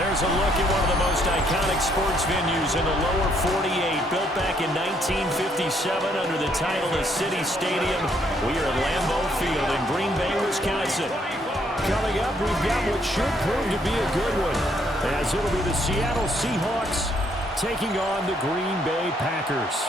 There's a look at one of the most iconic sports venues in the lower 48, built back in 1957 under the title of City Stadium. We are at Lambeau Field in Green Bay, Wisconsin. Coming up, we've got what should prove to be a good one, as it'll be the Seattle Seahawks taking on the Green Bay Packers.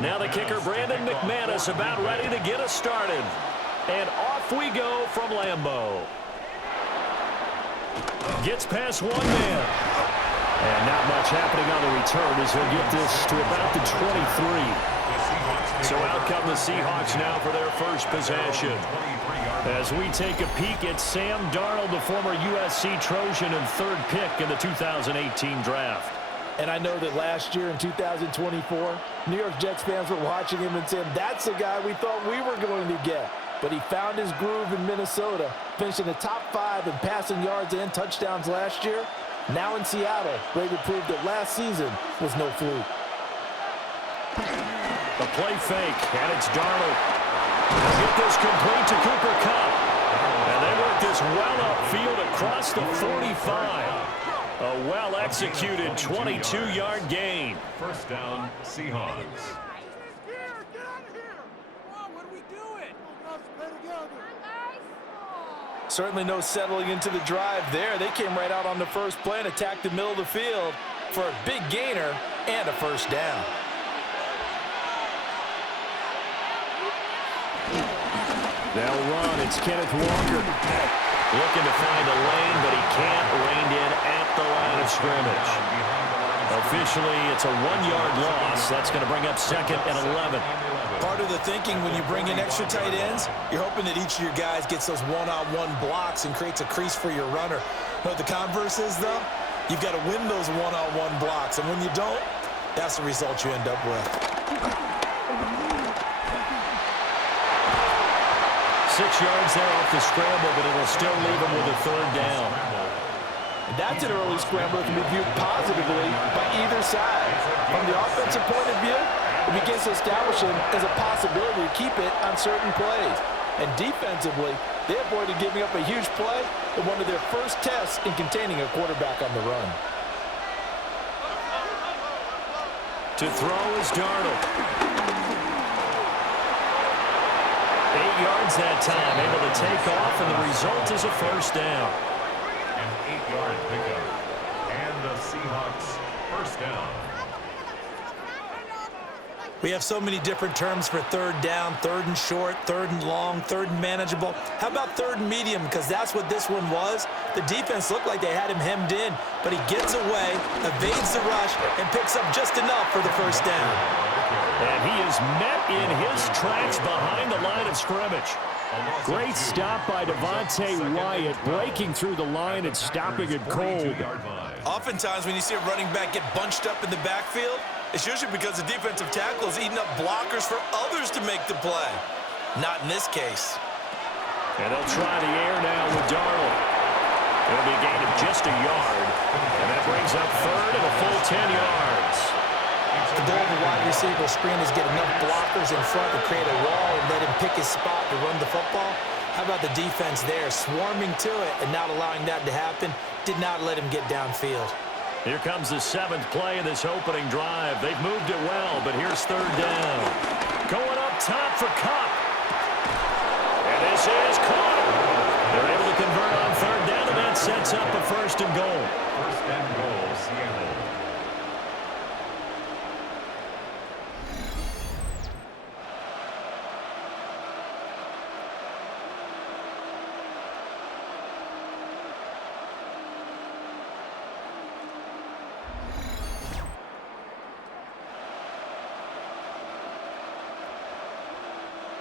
Now the kicker, Brandon McManus, about ready to get us started. And off we go from Lambeau. Gets past one man. And not much happening on the return as he'll get this to about the 23. So out come the Seahawks now for their first possession. As we take a peek at Sam Darnold, the former USC Trojan and third pick in the 2018 draft. And I know that last year in 2024, New York Jets fans were watching him and saying, that's the guy we thought we were going to get. But he found his groove in Minnesota, finishing the top 5 in passing yards and touchdowns last year. Now in Seattle, ready to prove that last season was no fluke. The play fake, and it's Darnold. They'll get this complete to Cooper Kupp. And they work this well upfield across the 45. A well-executed 22-yard gain. First down, Seahawks. Certainly no settling into the drive there. They came right out on the first play and attacked the middle of the field for a big gainer and a first down. They'll run. It's Kenneth Walker. Looking to find a lane, but he can't. Reined in at the line of scrimmage. Officially, it's a 1-yard loss. That's going to bring up 2nd and 11. Part of the thinking when you bring in extra tight ends, you're hoping that each of your guys gets those one-on-one blocks and creates a crease for your runner. But the converse is, though, you've got to win those one-on-one blocks. And when you don't, that's the result you end up with. 6 yards there off the scramble, but it'll still leave him with a third down. That's an early scramble that can be viewed positively by either side. From the offensive point of view, it begins to establish him as a possibility to keep it on certain plays. And defensively, they avoided giving up a huge play in one of their first tests in containing a quarterback on the run. To throw is Darnold. 8 yards that time, able to take off, and the result is a first down. An 8-yard pickup. And the Seahawks first down. We have so many different terms for third down, third and short, third and long, third and manageable. How about third and medium? Because that's what this one was. The defense looked like they had him hemmed in, but he gets away, evades the rush, and picks up just enough for the first down. And he is met in his tracks behind the line of scrimmage. Great stop by Devontae Wyatt, breaking through the line and stopping it cold. Oftentimes when you see a running back get bunched up in the backfield, it's usually because the defensive tackle is eating up blockers for others to make the play. Not in this case. And they'll try the air now with Darnold. It'll be a gain of just a yard. And that brings up third and a full 10 yards. The goal of a wide receiver screen is get enough blockers in front to create a wall and let him pick his spot to run the football. How about the defense there, swarming to it and not allowing that to happen? Did not let him get downfield. Here comes the 7th play of this opening drive. They've moved it well, but here's third down. Going up top for Kupp. And this is caught. They're able to convert on third down, and that sets up a first and goal. First and goal, Seattle.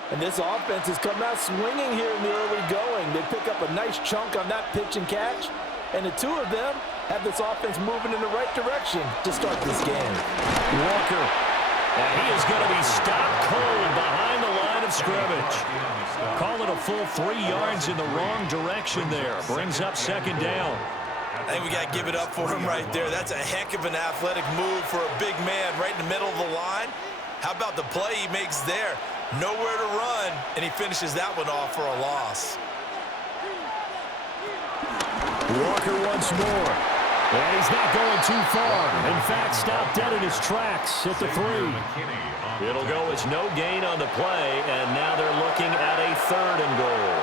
And this offense has come out swinging here in the early going. They pick up a nice chunk on that pitch and catch. And the two of them have this offense moving in the right direction to start this game. Walker And he is going to be stopped cold behind the line of scrimmage. Call it a full 3 yards in the wrong direction there. Brings up second down. I think we got to give it up for him right there. That's a heck of an athletic move for a big man right in the middle of the line. How about the play he makes there? Nowhere to run, and he finishes that one off for a loss. Walker once more. And he's not going too far. In fact, stopped dead in his tracks at the 3. It'll go as no gain on the play, and now they're looking at a 3rd and goal.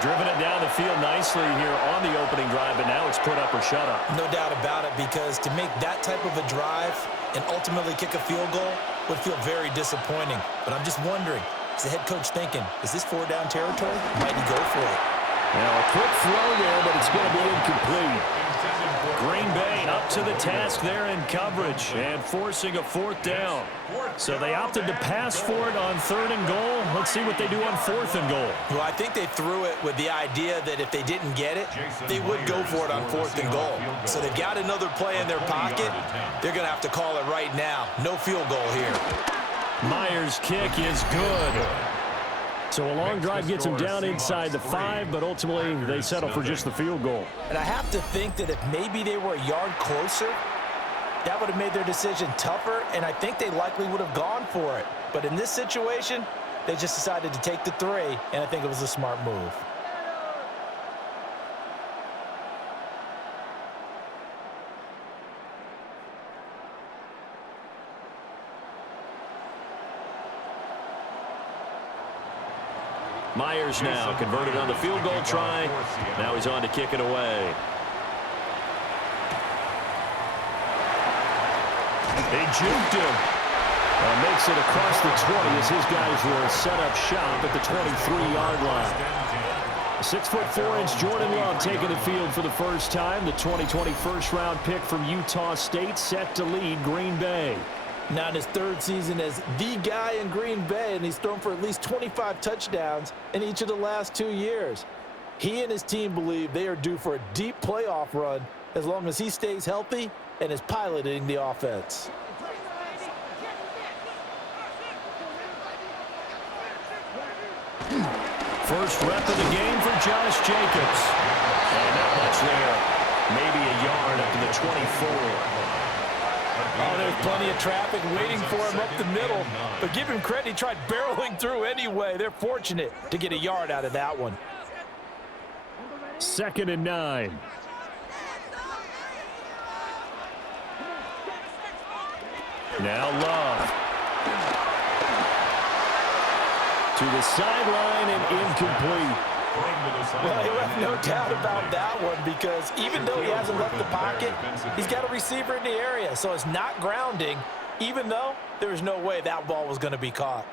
Driven it down the field nicely here on the opening drive, but now it's put up or shut up. No doubt about it, because to make that type of a drive and ultimately kick a field goal would feel very disappointing. But I'm just wondering, is the head coach thinking, is this 4-down territory? Might he go for it? Now a quick throw there, but it's going to be incomplete. Green Bay up to the task there in coverage and forcing a 4th down. So they opted to pass for it on 3rd and goal. Let's see what they do on 4th and goal. Well, I think they threw it with the idea that if they didn't get it, they would go for it on 4th and goal. So they've got another play in their pocket. They're going to have to call it right now. No field goal here. Myers' kick is good. So a long drive gets them down inside the 5, but ultimately they settle for just the field goal. And I have to think that if maybe they were a yard closer, that would have made their decision tougher, and I think they likely would have gone for it. But in this situation, they just decided to take the 3, and I think it was a smart move. Myers now converted on the field goal try. Now he's on to kick it away. They juked him. Makes it across the 20 as his guys will set up shop at the 23-yard line. 6'4" Jordan Love taking the field for the first time. The 2020 first-round pick from Utah State set to lead Green Bay. Now in his 3rd season as the guy in Green Bay, and he's thrown for at least 25 touchdowns in each of the last 2 years. He and his team believe they are due for a deep playoff run as long as he stays healthy and is piloting the offense. First rep of the game for Josh Jacobs. And not much there. Maybe a yard up to the 24. Oh, there's plenty of traffic waiting for him up the middle. But give him credit, he tried barreling through anyway. They're fortunate to get a yard out of that one. 2nd and 9. Now Love. To the sideline and incomplete. Well, you have no doubt about that one, because even though he hasn't left the pocket, he's got a receiver in the area, so it's not grounding, even though there was no way that ball was going to be caught.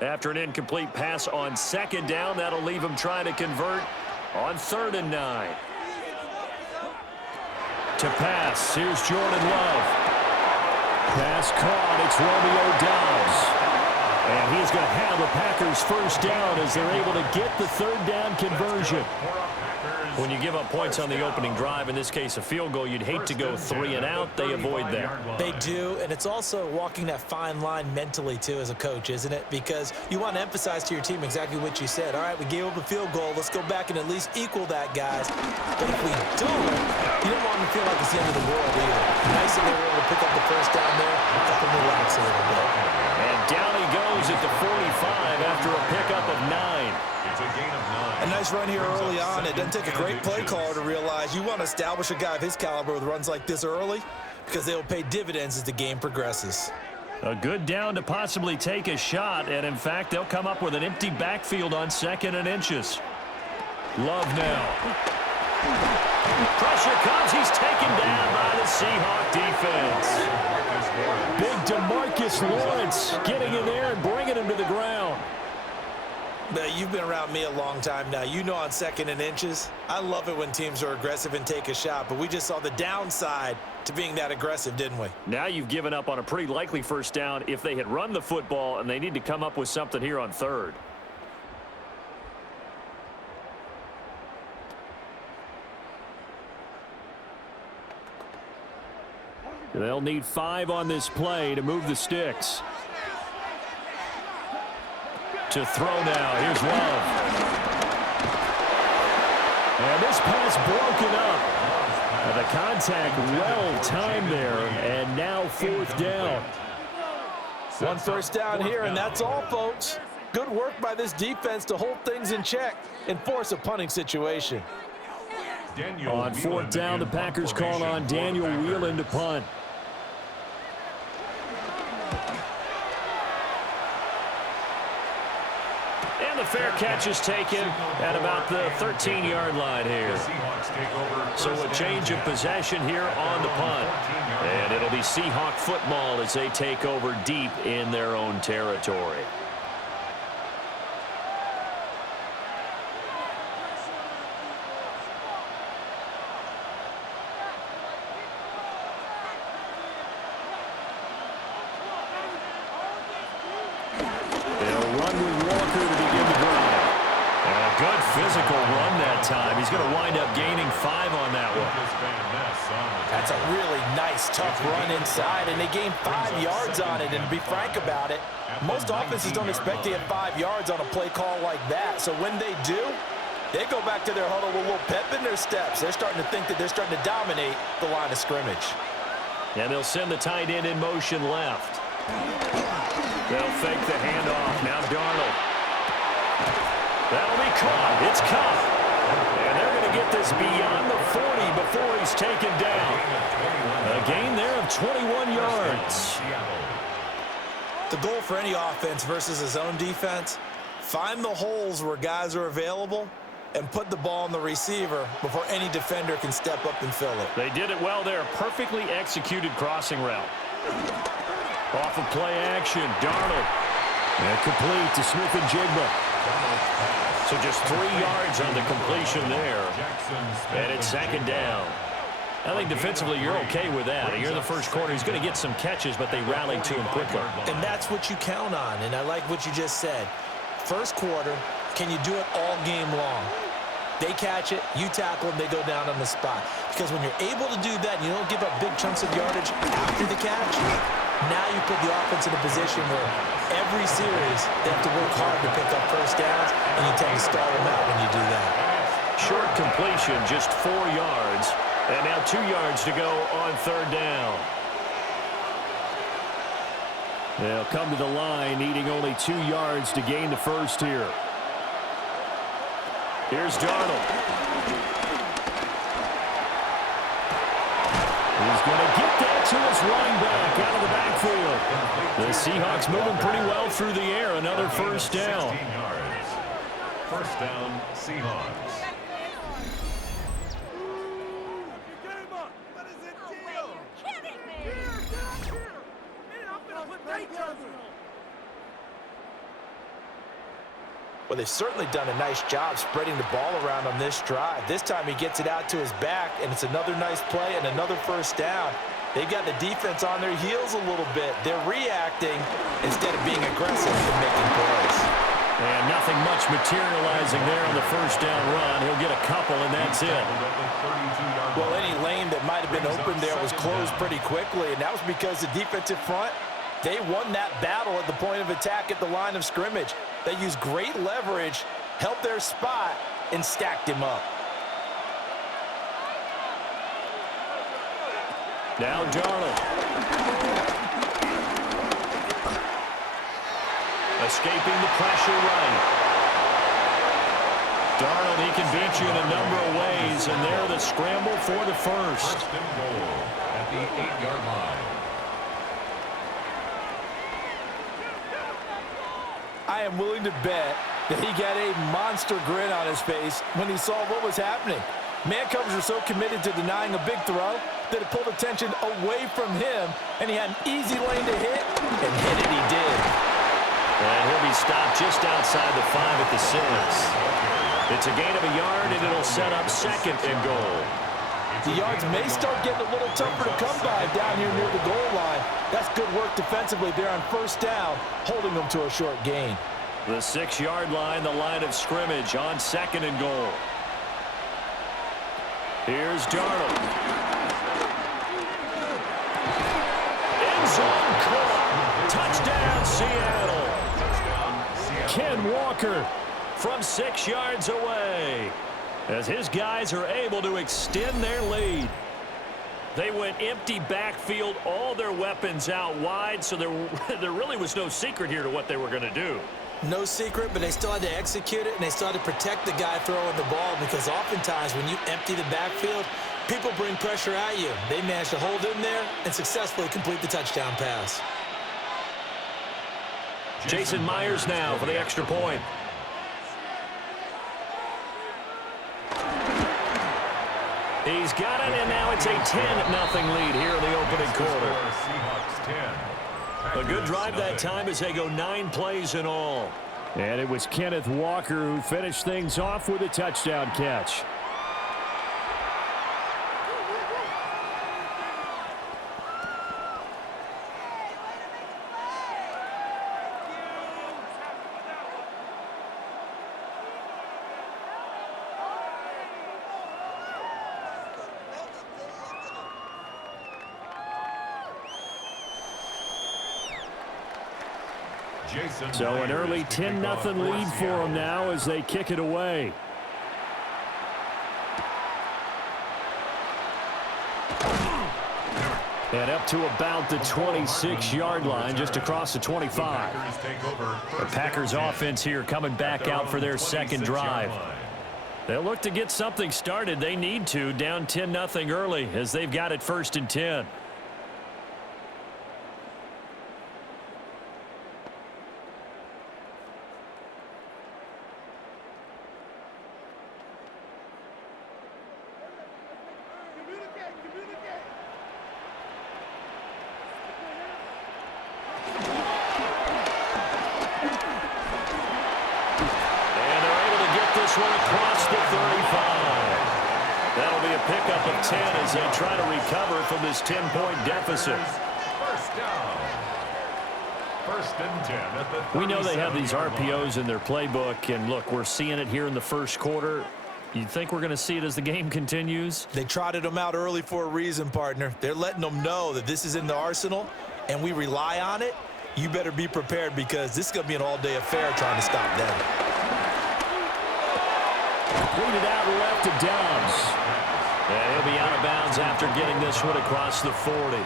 After an incomplete pass on 2nd down, that'll leave him trying to convert on 3rd and 9. To pass, here's Jordan Love. Pass caught, it's Romeo Doubs. And he's going to have the Packers first down as they're able to get the 3rd down conversion. When you give up points on the opening drive, in this case a field goal, you'd hate to go 3 and out. They avoid that. They do, and it's also walking that fine line mentally, too, as a coach, isn't it? Because you want to emphasize to your team exactly what you said. All right, we gave up a field goal. Let's go back and at least equal that, guys. But if we don't, you don't want them to feel like it's the end of the world either. Nice that they were able to pick up the first down there. Let them relax a little bit. And down he goes at the 45 after a pickup of 9. It's a gain of 9. A nice run here early on. It doesn't take a great play caller to realize you want to establish a guy of his caliber with runs like this early, because they will pay dividends as the game progresses. A good down to possibly take a shot, and in fact, they'll come up with an empty backfield on 2nd and inches. Love now. Pressure comes. He's taken down by the Seahawks defense. Big DeMarcus Lawrence getting in there and bringing him to the ground. You've been around me a long time now. You know on 2nd and inches, I love it when teams are aggressive and take a shot, but we just saw the downside to being that aggressive, didn't we? Now you've given up on a pretty likely first down if they had run the football, and they need to come up with something here on 3rd. They'll need 5 on this play to move the sticks. To throw now. Here's Love. And this pass broken up. The contact well timed there, and now 4th down. 1 first down here, and that's all, folks. Good work by this defense to hold things in check and force a punting situation. On 4th down, the Packers call on Daniel Whelan to punt. And the fair catch is taken at about the 13-yard line here. So a change of possession here on the punt. And it'll be Seahawk football as they take over deep in their own territory. Physical run that time. He's going to wind up gaining 5 on that one. That's a really nice, tough run inside, and they gained 5 yards on it. And to be frank about it, most offenses don't expect to get 5 yards on a play call like that. So when they do, they go back to their huddle with a little pep in their steps. They're starting to think that they're starting to dominate the line of scrimmage. And they'll send the tight end in motion left. They'll fake the handoff. Now Darnold. That'll be caught. It's caught. And they're going to get this beyond the 40 before he's taken down. A gain there of 21 yards. The goal for any offense versus his own defense, find the holes where guys are available and put the ball on the receiver before any defender can step up and fill it. They did it well there. Perfectly executed crossing route. Off of play action, Darnold. And complete to Smith and Jigba. So just 3 yards on the completion there. And it's 2nd down. I think defensively you're okay with that. You're in the first quarter. He's going to get some catches, but they rallied to him quickly. And that's what you count on, and I like what you just said. First quarter, can you do it all game long? They catch it, you tackle them, they go down on the spot. Because when you're able to do that, you don't give up big chunks of yardage after the catch, now you put the offense in a position where every series they have to work hard to pick up first downs, and you tend to stall them out when you do that. Short completion, just 4 yards. And now 2 yards to go on 3rd down. They'll come to the line, needing only 2 yards to gain the first here. Here's Darnold. He's going to get that to his running back out of the backfield. The Seahawks moving pretty well through the air. Another first down. 16 yards. First down, Seahawks. Well, they've certainly done a nice job spreading the ball around on this drive. This time he gets it out to his back, and it's another nice play and another first down. They've got the defense on their heels a little bit. They're reacting instead of being aggressive and making plays. And nothing much materializing there on the first down run. He'll get a couple, and that's it. Well, any lane that might have been open there was closed pretty quickly, and that was because the defensive front, they won that battle at the point of attack at the line of scrimmage. They used great leverage, held their spot, and stacked him up. Now Darnold. Escaping the pressure right. Darnold, he can beat you in a number of ways, and they're the scramble for the first. First and goal at the 8-yard line. I am willing to bet that he got a monster grin on his face when he saw what was happening. Man coverage were so committed to denying a big throw that it pulled attention away from him, and he had an easy lane to hit, and hit it he did. And he'll be stopped just outside the 5 at the 6. It's a gain of a yard, and it'll set up 2nd and goal. The yards may start getting a little tougher to come by down here near the goal line. That's good work defensively there on first down, holding them to a short gain. The 6-yard line, the line of scrimmage on 2nd and goal. Here's Darnold. zone caught. Touchdown, Seattle. Ken Walker from 6 yards away as his guys are able to extend their lead. They went empty backfield, all their weapons out wide, so there really was no secret here to what they were going to do. No secret, but they still had to execute it, and they still had to protect the guy throwing the ball, because oftentimes when you empty the backfield, people bring pressure at you. They managed to hold in there and successfully complete the touchdown pass. Jason Myers now for the extra point. He's got it, and now it's a 10-0 lead here in the opening quarter. A good drive that time as they go 9 plays in all. And it was Kenneth Walker who finished things off with a touchdown catch. So an early 10-0 lead for them now as they kick it away. And up to about the 26-yard line, just across the 25. The Packers offense here coming back out for their second drive. They'll look to get something started. They need to, down 10-0 early as they've got it 1st and 10. One across the 35. That'll be a pickup of 10 as they try to recover from this 10-point deficit. First down. 1st and 10 at the 37. We know they have these RPOs in their playbook, and look, we're seeing it here in the first quarter. You think we're going to see it as the game continues? They trotted them out early for a reason, partner. They're letting them know that this is in the arsenal, and we rely on it. You better be prepared, because this is going to be an all-day affair trying to stop them. Completed out left to Dobbs. And he'll be out of bounds after getting this one across the 40. Out of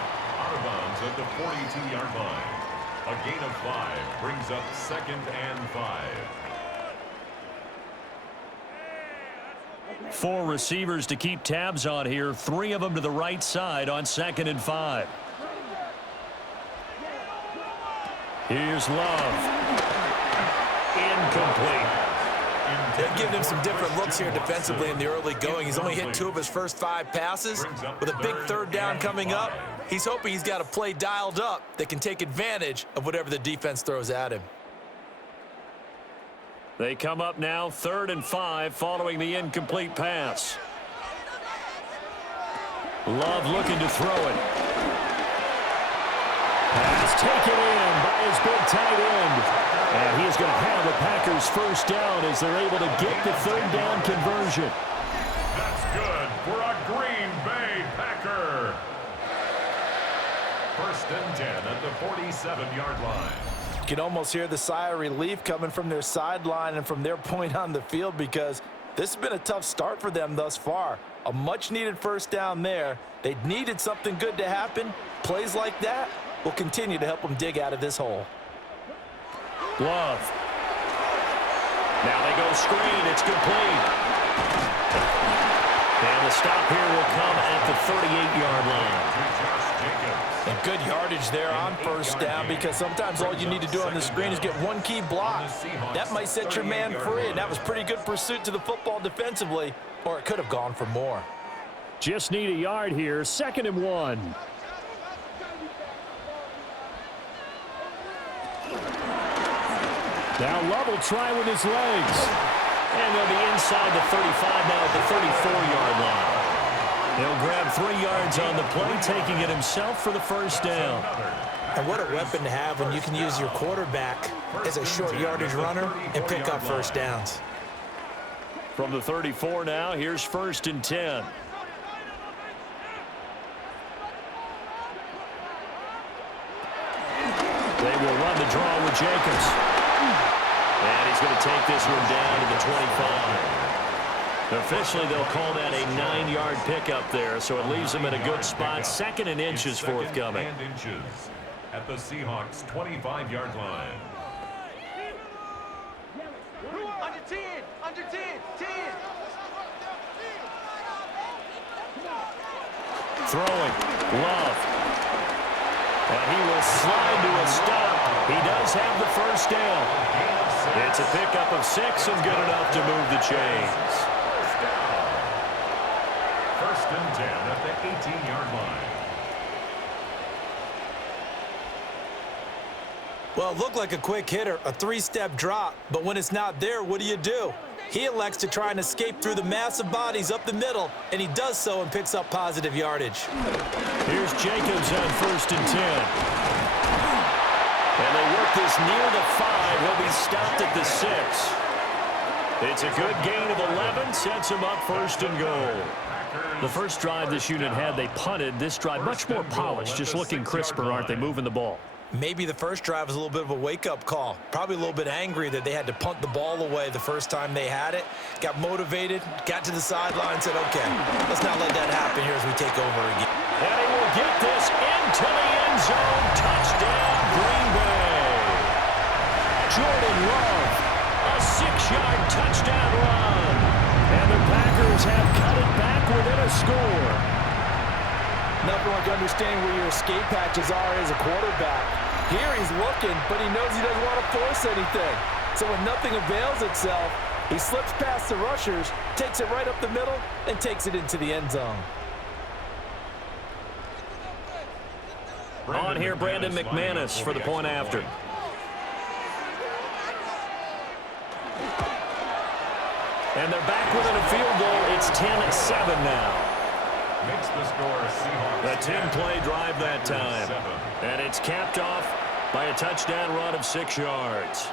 bounds at the 42-yard line. A gain of 5 brings up 2nd and 5. 4 receivers to keep tabs on here. 3 of them to the right side on 2nd and 5. Here's Love. Incomplete. They're giving him some different looks here defensively in the early going. He's only hit 2 of his first 5 passes. With a big 3rd down coming up, he's hoping he's got a play dialed up that can take advantage of whatever the defense throws at him. They come up now 3rd and 5 following the incomplete pass. Love looking to throw it. Pass taken in by his big tight end. And he's going to have the Packers first down as they're able to get the 3rd down conversion. That's good for a Green Bay Packer. 1st and 10 at the 47-yard line. You can almost hear the sigh of relief coming from their sideline and from their point on the field, because this has been a tough start for them thus far. A much-needed first down there. They needed something good to happen. Plays like that will continue to help them dig out of this hole. Love. Now they go screen. It's complete. And the stop here will come at the 38-yard line. And good yardage there on first down, because sometimes all you need to do on the screen is get one key block. That might set your man free, and that was pretty good pursuit to the football defensively, or it could have gone for more. Just need a yard here. 2nd and 1. Now Love will try with his legs. And they'll be inside the 35 now at the 34-yard line. He'll grab 3 yards on the play, taking it himself for the first down. And what a weapon to have when you can use your quarterback as a short yardage runner and pick up first downs. From the 34 now, here's 1st and 10. They will run the draw with Jacobs. And he's going to take this one down to the 25. Officially, they'll call that a 9-yard pickup there, so it leaves them in a good spot. 2nd and inches forthcoming. 2nd and inches at the Seahawks' 25-yard line. Under 10, under 10, 10. Throwing, Love. And he will slide to a stop. He does have the first down. It's a pickup of 6 and good enough to move the chains. 1st and 10 at the 18-yard line. Well, it looked like a quick hitter, a 3-step drop, but when it's not there, what do? He elects to try and escape through the massive bodies up the middle, and he does so and picks up positive yardage. Here's Jacobs on 1st and 10. And they work this near the 5. He'll be stopped at the 6. It's a good gain of 11, sets him up 1st and goal. The first drive this unit had, they punted. This drive, much more polished, just looking crisper, aren't they, moving the ball? Maybe the first drive was a little bit of a wake-up call. Probably a little bit angry that they had to punt the ball away the first time they had it. Got motivated, got to the sideline, said, okay, let's not let that happen here as we take over again. And he will get this into the end zone. Touchdown, Green Bay. Jordan Love, a 6-yard touchdown run. And the Packers have cut it back within a score. Nothing like understanding where your escape patches are as a quarterback. Here he's looking, but he knows he doesn't want to force anything. So when nothing avails itself, he slips past the rushers, takes it right up the middle, and takes it into the end zone. On here, Brandon McManus for the point after. And they're back within a field goal. It's 10-7 now. Makes the score Seahawks. A 10-play drive that time. And it's capped off by a touchdown run of 6 yards.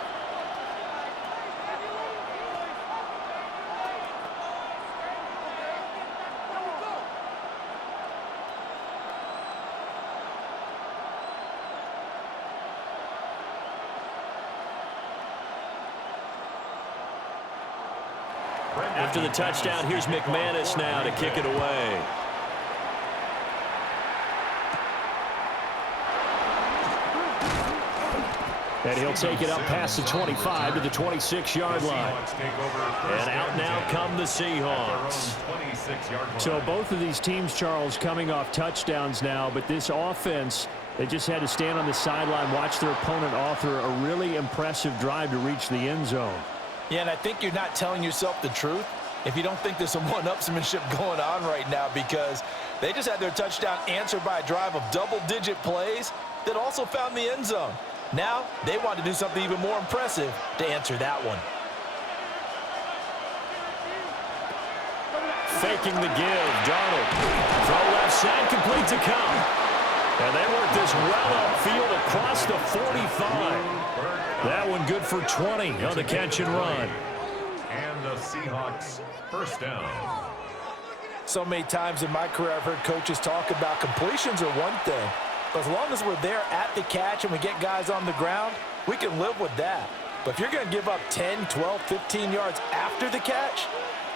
After the touchdown, here's McManus now to kick it away. And he'll take it up past the 25 to the 26-yard line. And out now come the Seahawks. So both of these teams, Charles, coming off touchdowns now, but this offense, they just had to stand on the sideline, watch their opponent author a really impressive drive to reach the end zone. Yeah, and I think you're not telling yourself the truth if you don't think there's some one-upsmanship going on right now, because they just had their touchdown answered by a drive of double-digit plays that also found the end zone. Now, they want to do something even more impressive to answer that one. Faking the give, Darnold. Throw left side, complete to Cup. And they work this well upfield across the 45. That one good for 20 on the catch and run. And the Seahawks first down. So many times in my career I've heard coaches talk about completions are one thing, but as long as we're there at the catch and we get guys on the ground, we can live with that. But if you're going to give up 10, 12, 15 yards after the catch,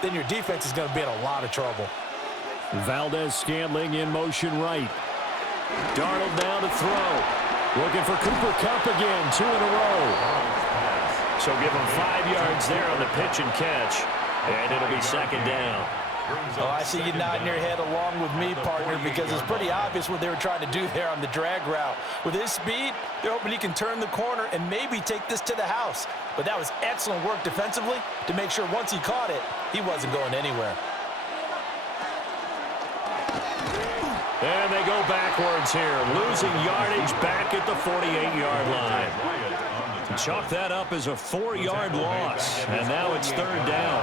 then your defense is going to be in a lot of trouble. Valdez-Scantling in motion right. Darnold now to throw. Looking for Cooper Kupp again, 2 in a row. So give him 5 yards there on the pitch and catch, and it'll be second down. Oh, I see you nodding your head along with me, partner, because it's pretty obvious what they were trying to do there on the drag route. With his speed, they're hoping he can turn the corner and maybe take this to the house. But that was excellent work defensively to make sure once he caught it, he wasn't going anywhere. And they go backwards here, losing yardage back at the 48-yard line. Chalk that up as a 4-yard loss, and now it's third down.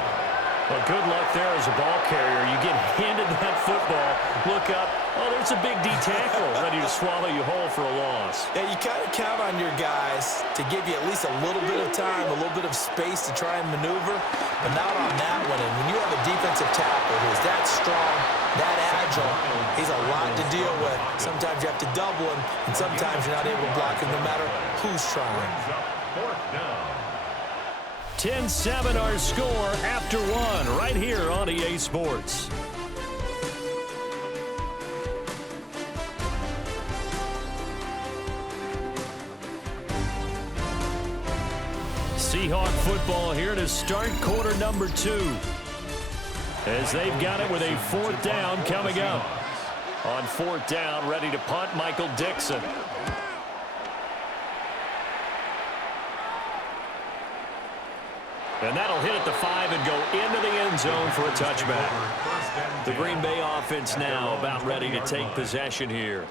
Well, good luck there as a ball carrier. You get handed that football, look up, oh, there's a big D tackle ready to swallow you whole for a loss. Yeah, you kind of count on your guys to give you at least a little bit of time, a little bit of space to try and maneuver, but not on that one. And when you have a defensive tackle who's that strong, that agile, he's a lot to deal with. Sometimes you have to double him, and sometimes you're not able to block him no matter who's trying. 10-7 our score after one right here on EA Sports. Seahawk football here to start quarter number 2. As they've got it with a 4th down coming up. On 4th down, ready to punt, Michael Dixon. And that'll hit at the 5 and go into the end zone for a touchback. The Green Bay offense now about ready to take possession here.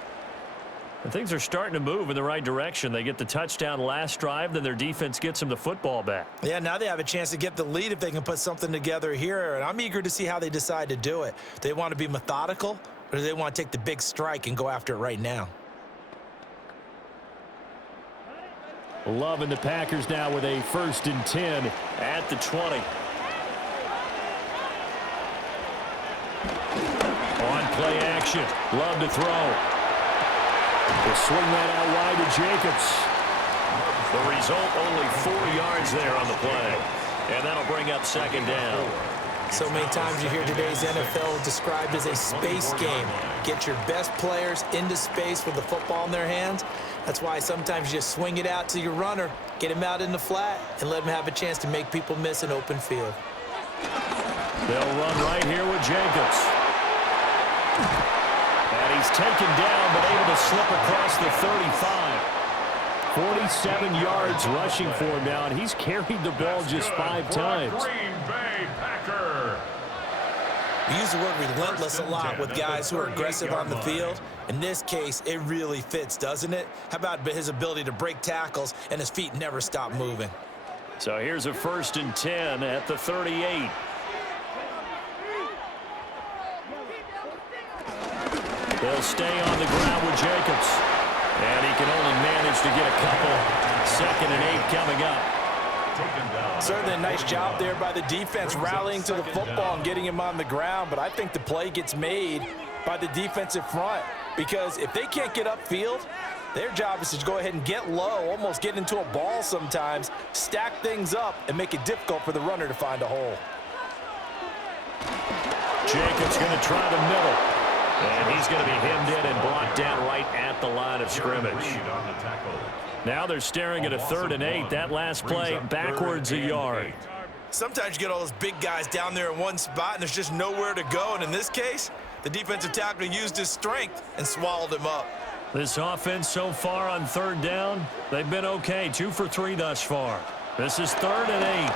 And things are starting to move in the right direction. They get the touchdown last drive, then their defense gets them the football back. Yeah, now they have a chance to get the lead if they can put something together here, and I'm eager to see how they decide to do it. Do they want to be methodical, or do they want to take the big strike and go after it right now? Loving the Packers now with a 1st and 10 at the 20. On play action. Love to throw. They'll swing that out wide to Jacobs. The result, only 4 yards there on the play. And that'll bring up 2nd down. So many times you hear today's NFL described as a space game. Get your best players into space with the football in their hands. That's why sometimes you just swing it out to your runner, get him out in the flat, and let him have a chance to make people miss an open field. They'll run right here with Jacobs. And he's taken down, but able to slip across the 35. 47 yards rushing for him now, and he's carried the ball just 5 times. We use the word relentless a lot with guys who are aggressive on the field. In this case, it really fits, doesn't it? How about his ability to break tackles and his feet never stop moving? So here's a 1st and 10 at the 38. They'll stay on the ground with Jacobs. And he can only manage to get a couple. 2nd and 8 coming up. Certainly a nice job there by the defense rallying to the football and getting him on the ground, but I think the play gets made by the defensive front because if they can't get upfield, their job is to go ahead and get low, almost get into a ball sometimes, stack things up, and make it difficult for the runner to find a hole. Jacobs going to try the middle, and he's going to be hemmed in and blocked down right at the line of scrimmage. Now they're staring at a 3rd and 8. That last play backwards a yard. Sometimes you get all those big guys down there in one spot and there's just nowhere to go. And in this case, the defensive tackle used his strength and swallowed him up. This offense so far on 3rd down, they've been okay. 2 for 3 thus far. This is 3rd and 8.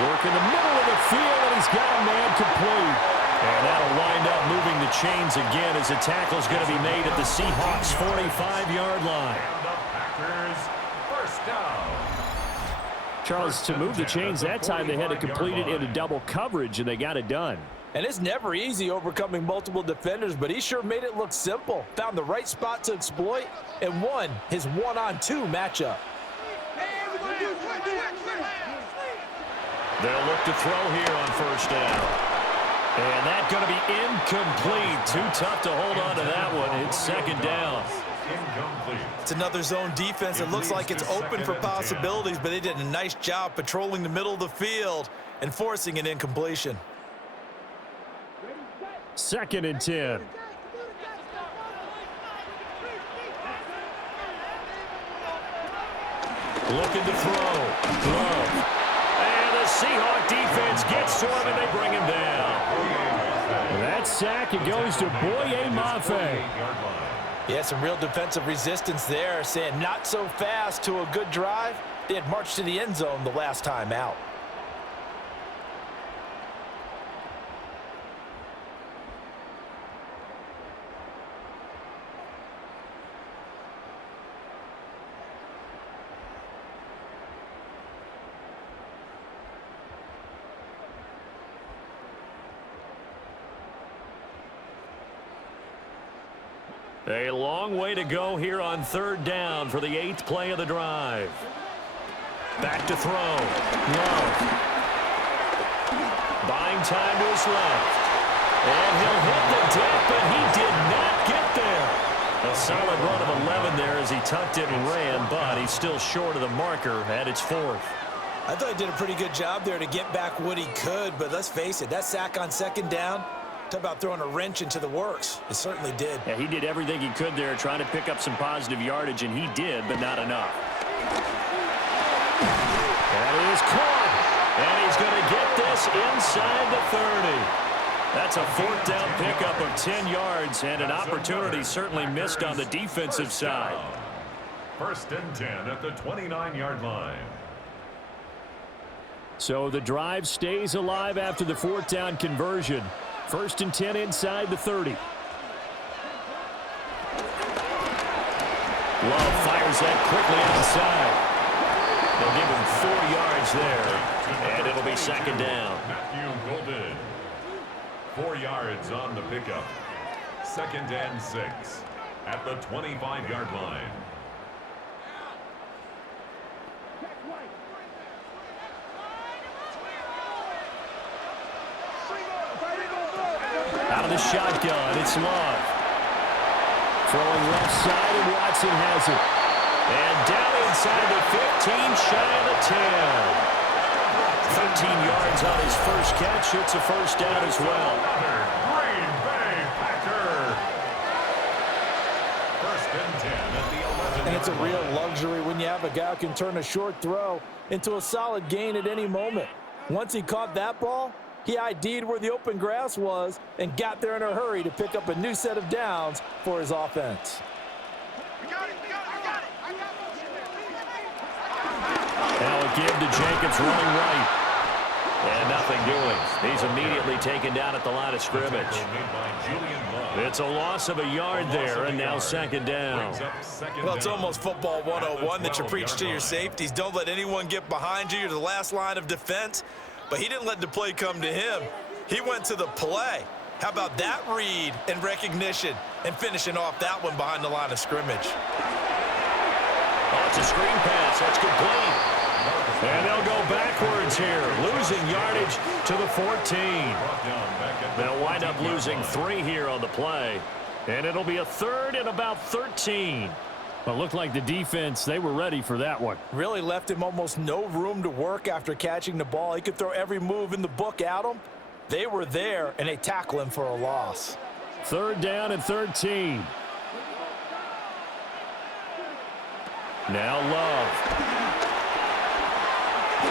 Work in the middle of the field, and he's got a man complete. And that'll wind up moving the chains again as the tackle's going to be made at the Seahawks' 45-yard line. Charles, to move the chains that time, they had to complete it into double coverage, and they got it done. And it's never easy overcoming multiple defenders, but he sure made it look simple. Found the right spot to exploit and won his 1-on-2 matchup. They'll look to throw here on 1st down. And that's going to be incomplete. Too tough to hold on to that one. It's 2nd down. It's another zone defense. It looks like it's open for possibilities, but they did a nice job patrolling the middle of the field and forcing an incompletion. 2nd and 10. Looking to throw. Love. And the Seahawk defense gets to him, and they bring him down. That sack, it goes to Boye Mafe. Yeah, some real defensive resistance there, saying not so fast to a good drive. They had marched to the end zone the last time out. A long way to go here on third down for the 8th play of the drive. Back to throw. Love. Buying time to his left. And he'll hit the deck, but he did not get there. A solid run of 11 there as he tucked it and ran, but he's still short of the marker at its 4th. I thought he did a pretty good job there to get back what he could, but let's face it, that sack on second down, talk about throwing a wrench into the works. It certainly did. Yeah, he did everything he could there trying to pick up some positive yardage, and he did, but not enough. That is caught, and he's going to get this inside the 30. That's a 4th down pickup of 10 yards, and an opportunity certainly missed on the defensive side. 1st and 10 at the 29-yard line. So the drive stays alive after the 4th down conversion. 1st and 10 inside the 30. Love fires that quickly outside. They'll give him 4 yards there, and it'll be 2nd down. Matthew Golden. 4 yards on the pickup. 2nd and 6 at the 25-yard line. Out of the shotgun, it's Love. Throwing left side, and Watson has it. And down inside the 15, shy of the 10. 13 yards on his first catch. It's a 1st down as well. Green Bay Packer. 1st and 10 at the 11. And it's a real luxury when you have a guy who can turn a short throw into a solid gain at any moment. Once he caught that ball, he ID'd where the open grass was and got there in a hurry to pick up a new set of downs for his offense. Now a give to Jacobs running right. And nothing doing. He's immediately taken down at the line of scrimmage. It's a loss of a yard there, and now 2nd down. Well, it's almost football 101 that you preach to your safeties. Don't let anyone get behind you. You're the last line of defense. But he didn't let the play come to him. He went to the play. How about that read and recognition and finishing off that one behind the line of scrimmage? Oh, it's a screen pass. That's complete. And they'll go backwards here, losing yardage to the 14. They'll wind up losing 3 here on the play. And it'll be a 3rd and about 13. Well, it looked like the defense, they were ready for that one. Really left him almost no room to work after catching the ball. He could throw every move in the book at him. They were there, and they tackle him for a loss. 3rd down and 13. Now Love.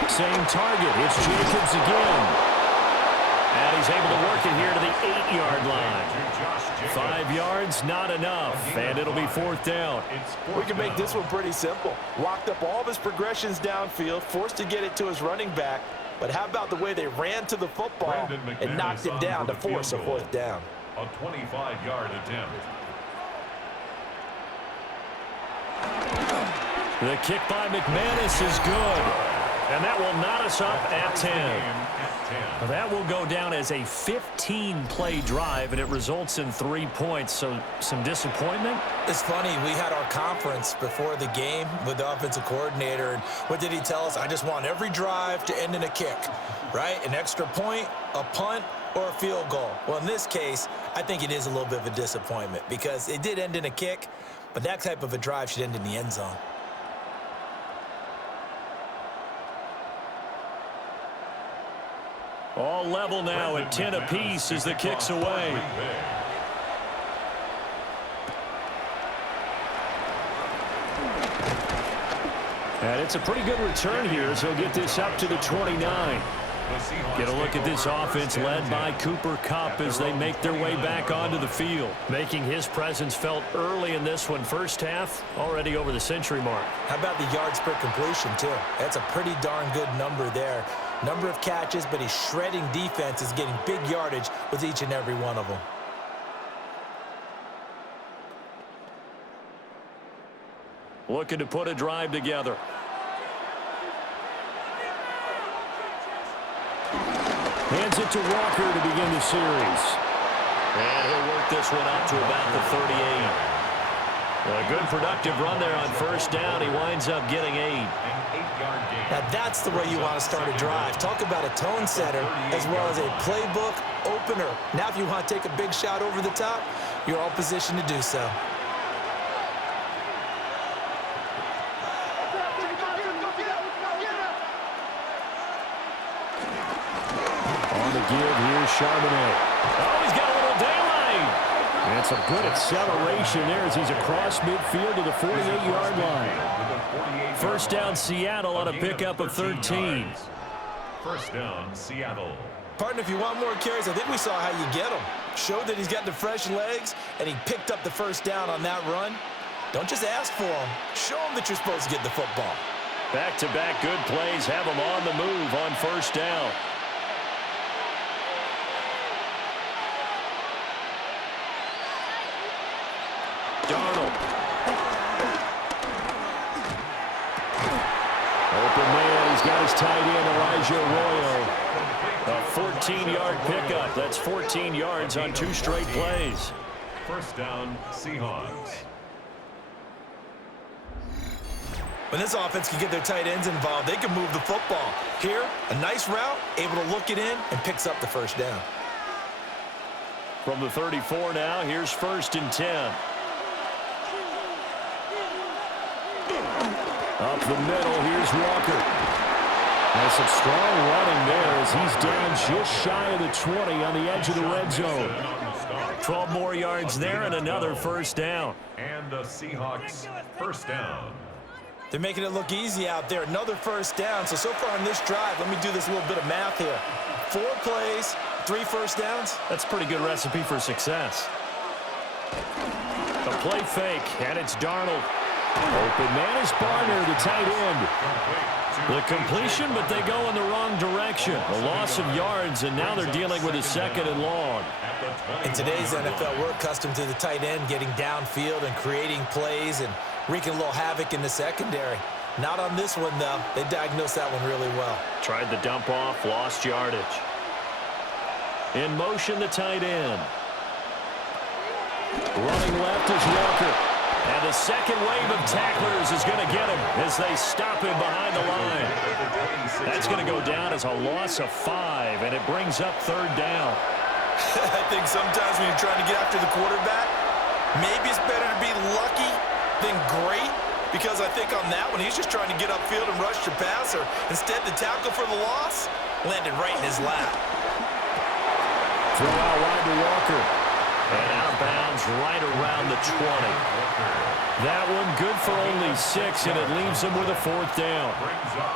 Same target. It's Jacobs again. And he's able to work it here to the 8-yard line. 5 yards, not enough. And it'll be 4th down. We can make this one pretty simple. Locked up all of his progressions downfield, forced to get it to his running back. But how about the way they ran to the football and knocked him down to force a 4th down? A 25-yard attempt. The kick by McManus is good. And that will knot us up at 10. Well, that will go down as a 15-play drive, and it results in 3 points. So some disappointment. It's funny. We had our conference before the game with the offensive coordinator. And what did he tell us? I just want every drive to end in a kick, right? An extra point, a punt, or a field goal. Well, in this case, I think it is a little bit of a disappointment because it did end in a kick, but that type of a drive should end in the end zone. All level now at 10 apiece as the kick's away. And it's a pretty good return here as he'll get this up to the 29. Get a look at this offense led by Cooper Kupp as they make their way back onto the field. Making his presence felt early in this one. First half, already over the century mark. How about the yards per completion, too? That's a pretty darn good number there. Number of catches, but he's shredding defense, is getting big yardage with each and every one of them. Looking to put a drive together. Hands it to Walker to begin the series. And he'll work this one out to about the 38. A good productive run there on first down. He winds up getting 8. Now that's the way you want to start a drive. Talk about a tone setter as well as a playbook opener. Now if you want to take a big shot over the top, you're all positioned to do so. On the give, here's Charbonnet. Oh, he's got a little daylight. And some good acceleration there as he's across midfield to the 48-yard line. First down, Seattle on a pickup of 13. First down, Seattle. Partner, if you want more carries, I think we saw how you get him. Showed that he's got the fresh legs, and he picked up the first down on that run. Don't just ask for him. Show him that you're supposed to get the football. Back-to-back good plays have him on the move on first down. Darnold. Open man, he's got his tight end, Elijah Arroyo. A 14-yard pickup. That's 14 yards on 2 straight plays. First down, Seahawks. When this offense can get their tight ends involved, they can move the football. Here, a nice route, able to look it in, and picks up the first down. From the 34 now, here's first and 10. Up the middle, here's Walker. And some strong running there as he's down just shy of the 20 on the edge of the red zone. 12 more yards there and another first down. And the Seahawks first down. They're making it look easy out there. Another first down. So far on this drive, let me do this little bit of math here. 4 plays, 3 first downs. That's a pretty good recipe for success. A play fake, and it's Darnold. Open man is Barner, the tight end. The completion, but they go in the wrong direction. A loss of yards, and now they're dealing with a second and long. In today's NFL, we're accustomed to the tight end getting downfield and creating plays and wreaking a little havoc in the secondary. Not on this one, though. They diagnosed that one really well. Tried the dump off, lost yardage. In motion, the tight end. Running left is Walker. And the second wave of tacklers is going to get him as they stop him behind the line. That's going to go down as a loss of 5, and it brings up third down. I think sometimes when you're trying to get after the quarterback, maybe it's better to be lucky than great, because I think on that one, he's just trying to get upfield and rush the passer. Instead, the tackle for the loss landed right in his lap. Throw out wide to Walker. And out of bounds right around the 20. That one good for only 6, and it leaves them with a fourth down.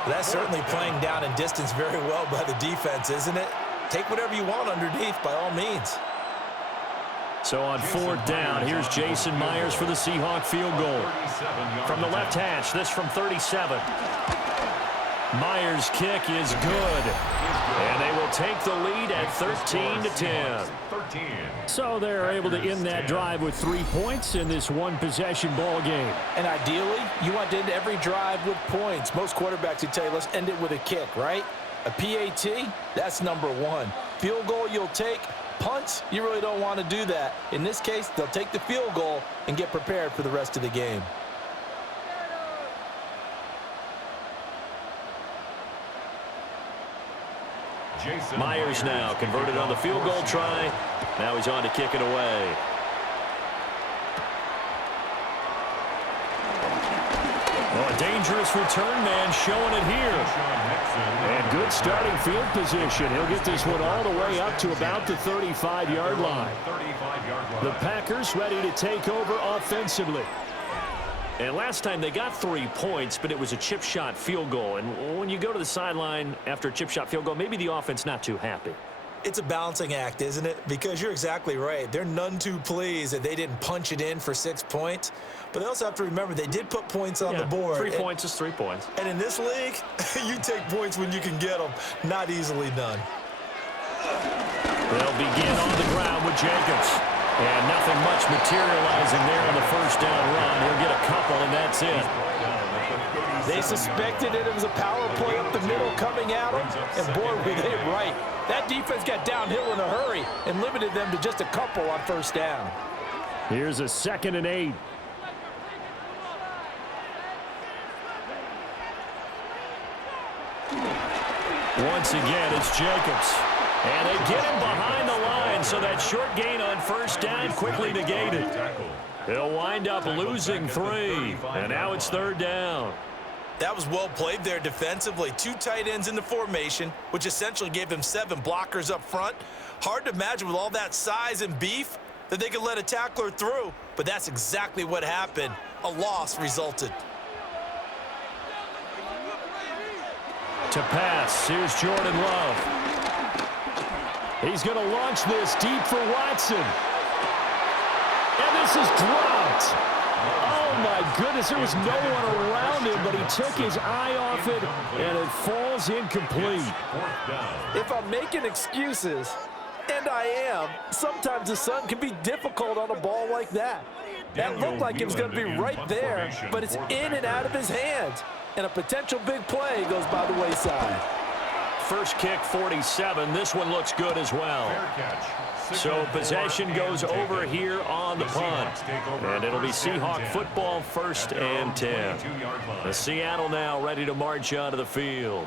That's certainly playing down in distance very well by the defense, isn't it? Take whatever you want underneath, by all means. So on fourth down, here's Jason Myers for the Seahawk field goal. From the left hash, this from 37. Myers' kick is good. And they will take the lead at 13-10. So they're able to end that drive with 3 points in this one-possession ball game. And ideally, you want to end every drive with points. Most quarterbacks would tell you, let's end it with a kick, right? A PAT, that's number 1. Field goal you'll take. Punts, you really don't want to do that. In this case, they'll take the field goal and get prepared for the rest of the game. Myers now converted on the field goal try. Now he's on to kick it away. Oh, a dangerous return man showing it here. And good starting field position. He'll get this one all the way up to about the 35-yard line. The Packers ready to take over offensively. And last time they got 3 points, but it was a chip shot field goal. And when you go to the sideline after a chip shot field goal, maybe the offense not too happy. It's a balancing act, isn't it? Because you're exactly right. They're none too pleased that they didn't punch it in for 6 points. But they also have to remember they did put points on the board. 3 points is 3 points. And in this league, you take points when you can get them. Not easily done. They'll begin on the ground with Jacobs. And nothing much materializing there on the first down run. He'll get a couple, and that's it. They suspected it was a power play up the middle coming at them, and boy, were they right. That defense got downhill in a hurry and limited them to just a couple on first down. Here's a 2nd and 8. Once again, it's Jacobs. And they get him behind the line, so that short gain on first down quickly negated. He'll wind up losing 3, and now it's 3rd down. That was well played there defensively. 2 tight ends in the formation, which essentially gave them 7 blockers up front. Hard to imagine with all that size and beef that they could let a tackler through, but that's exactly what happened. A loss resulted. To pass, here's Jordan Love. He's going to launch this deep for Watson. And this is dropped. Oh, my goodness. There was no one around him, but he took his eye off it, and it falls incomplete. If I'm making excuses, and I am, sometimes the sun can be difficult on a ball like that. That looked like it was going to be right there, but it's in and out of his hands. And a potential big play goes by the wayside. First kick, 47. This one looks good as well. So possession goes over here on the punt. And it'll be Seahawk football, 1st and 10. The Seattle now ready to march onto the field.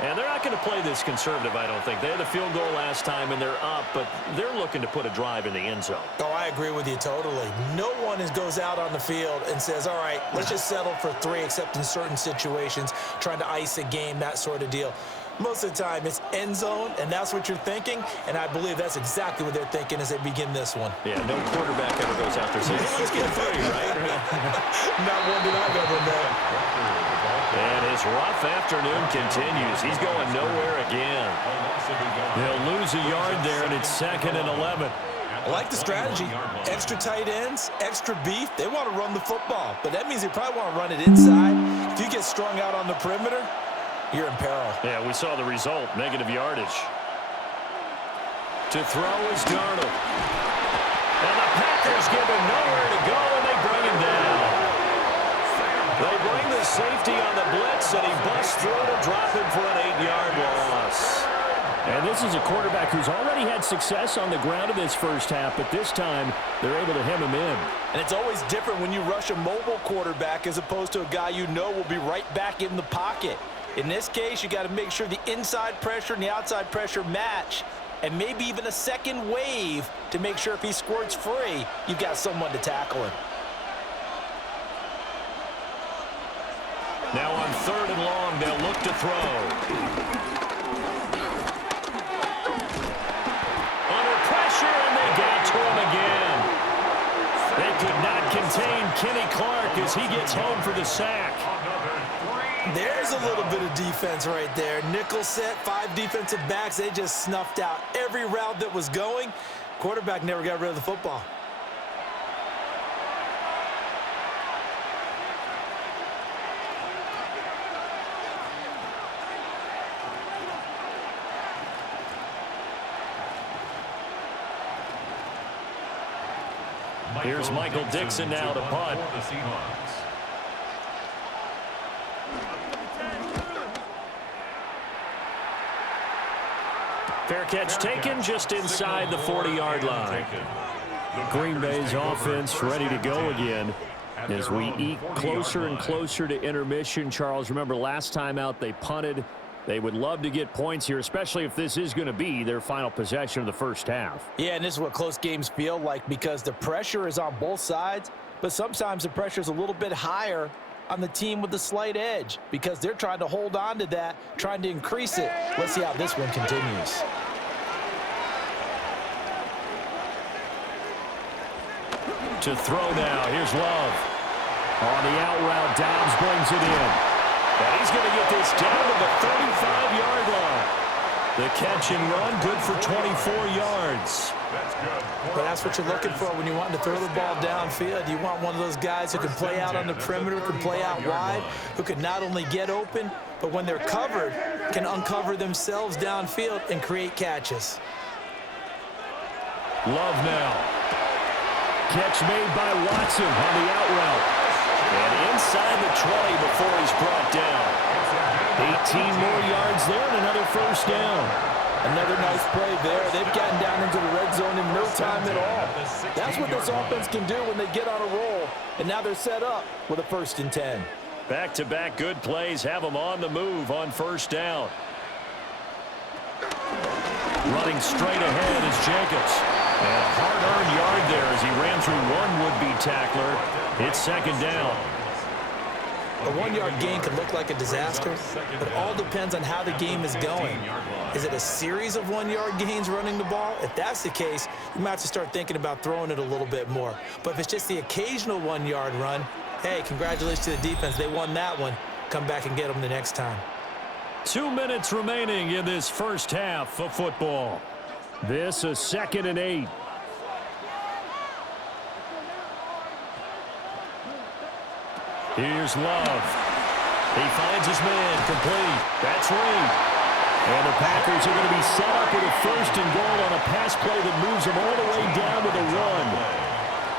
And they're not going to play this conservative, I don't think. They had the field goal last time, and they're up, but they're looking to put a drive in the end zone. Oh, I agree with you totally. No one goes out on the field and says, all right, let's just settle for 3, except in certain situations, trying to ice a game, that sort of deal. Most of the time, it's end zone, and that's what you're thinking, and I believe that's exactly what they're thinking as they begin this one. Yeah, no quarterback ever goes out there saying, hey, let's get 3, right? Not one that I've ever met. And his rough afternoon continues. He's going nowhere again. They'll lose a yard there, and it's 2nd and 11. I like the strategy. Extra tight ends, extra beef. They want to run the football, but that means they probably want to run it inside. If you get strung out on the perimeter, you're in peril. Yeah, we saw the result, negative yardage. To throw is Darnold. And the Packers give him nowhere to go, and they bring him down. They bring the safety on the blitz, and he busts through to drop him for an 8-yard loss. And this is a quarterback who's already had success on the ground in this first half, but this time they're able to hem him in. And it's always different when you rush a mobile quarterback as opposed to a guy you know will be right back in the pocket. In this case, you got to make sure the inside pressure and the outside pressure match, and maybe even a second wave to make sure if he squirts free, you've got someone to tackle him. Now on 3rd and long, they'll look to throw. Under pressure, and they got to him again. They could not contain Kenny Clark as he gets home for the sack. There's a little bit of defense right there. Nickel set, 5 defensive backs. They just snuffed out every route that was going. Quarterback never got rid of the football. Here's Michael Dixon now to punt. Fair catch taken just inside the 40-yard line. Green Bay's offense ready to go again as we eke closer and closer to intermission. Charles, remember last time out they punted. They would love to get points here, especially if this is going to be their final possession of the first half. Yeah, and this is what close games feel like because the pressure is on both sides, but sometimes the pressure is a little bit higher on the team with the slight edge because they're trying to hold on to that, trying to increase it. Let's see how this one continues. To throw now, here's Love. On the out route, Dobbs brings it in. And he's going to get this down to the 35-yard line. The catch and run, good for 24 yards. But that's what you're looking for when you're wanting to throw the ball downfield. You want one of those guys who can play out on the perimeter, who can play out wide, who can not only get open, but when they're covered, can uncover themselves downfield and create catches. Love now. Catch made by Watson on the out route. And inside the 20 before he's brought down. 18 more yards there and another first down. Another nice play there. They've gotten down into the red zone in no time at all. That's what this offense can do when they get on a roll. And now they're set up with a 1st and 10. Back-to-back good plays have them on the move on first down. Running straight ahead is Jacobs. And a hard-earned yard there as he ran through one would-be tackler. It's second down. A one-yard gain could look like a disaster, but it all depends on how the game is going. Is it a series of one-yard gains running the ball? If that's the case, you might have to start thinking about throwing it a little bit more. But if it's just the occasional one-yard run, hey, congratulations to the defense. They won that one. Come back and get them the next time. 2 minutes remaining in this first half of football. This is 2nd and 8. Here's Love. He finds his man complete. That's Reed. And the Packers are going to be set up with a 1st and goal on a pass play that moves them all the way down to the run.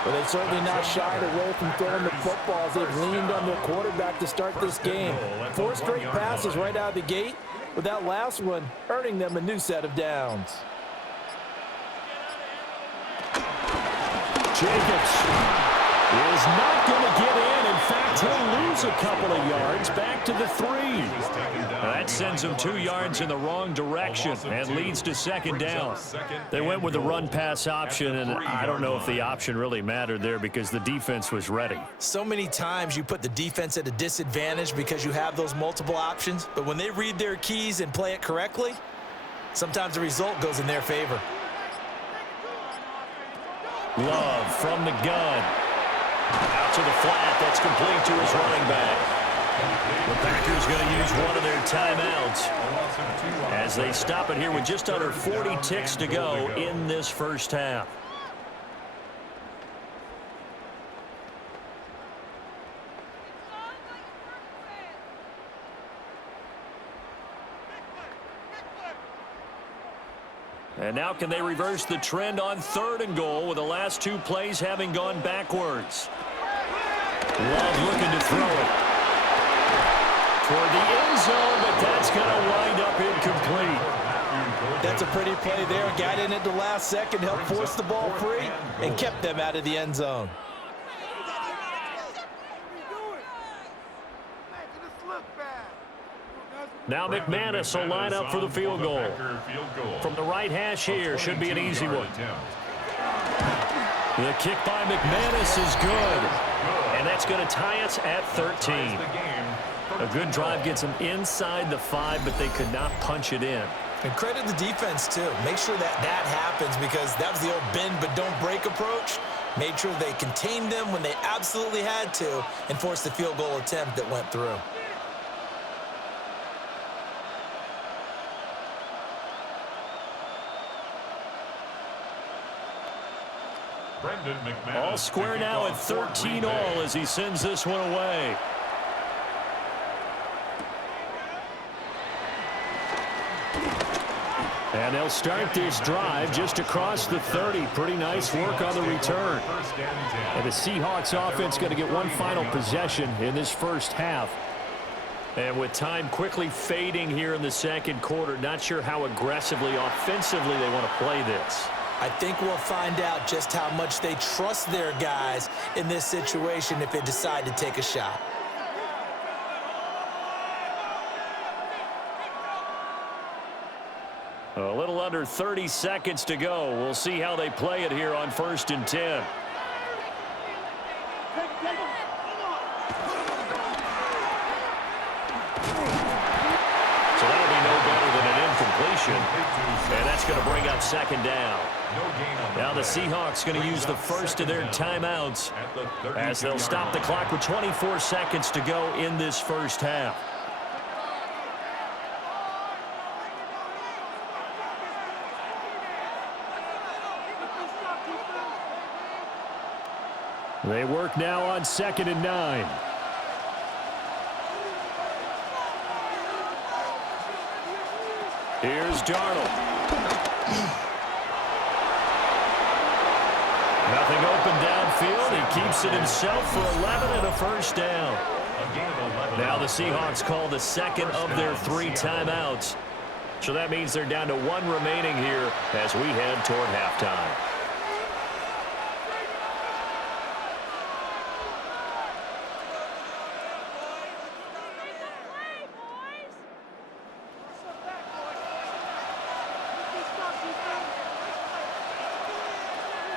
Well, they've certainly not shied away from throwing the football as they've leaned on their quarterback to start this game. 4 straight passes right out of the gate, with that last one earning them a new set of downs. Jacobs is not going to get in. In fact, he'll lose a couple of yards back to the 3. That sends him 2 yards in the wrong direction and leads to second down. They went with the run-pass option, and I don't know if the option really mattered there because the defense was ready. So many times you put the defense at a disadvantage because you have those multiple options, but when they read their keys and play it correctly, sometimes the result goes in their favor. Love from the gun. Out to the flat. That's complete to his running back. The Packers going to use one of their timeouts as they stop it here with just under 40 ticks to go in this first half. And now can they reverse the trend on 3rd and goal with the last 2 plays having gone backwards? Love looking to throw it toward the end zone, but that's going to wind up incomplete. That's a pretty play there. Got in at the last second, helped force the ball free, and kept them out of the end zone. Now McManus will line up for the field goal. From the right hash here, should be an easy one. The kick by McManus is good. And that's going to tie us at 13. A good drive gets them inside the 5, but they could not punch it in. And credit the defense, too. Make sure that happens because that was the old bend but don't break approach. Made sure they contained them when they absolutely had to and forced the field goal attempt that went through. All square now at 13 all as he sends this one away. And they'll start this drive just across the 30. Pretty nice work on the return. And the Seahawks offense going to get one final possession in this first half. And with time quickly fading here in the second quarter, not sure how aggressively, offensively they want to play this. I think we'll find out just how much they trust their guys in this situation if they decide to take a shot. A little under 30 seconds to go. We'll see how they play it here on 1st and 10. So that'll be no better than an incompletion. And that's going to bring up second down. Now the Seahawks going to use the first of their timeouts as they'll stop the clock with 24 seconds to go in this first half. They work now on 2nd and 9. Here's Darnold. Nothing open downfield. He keeps it himself for 11 and a first down. Now the Seahawks call the second of their 3 timeouts. So that means they're down to 1 remaining here as we head toward halftime.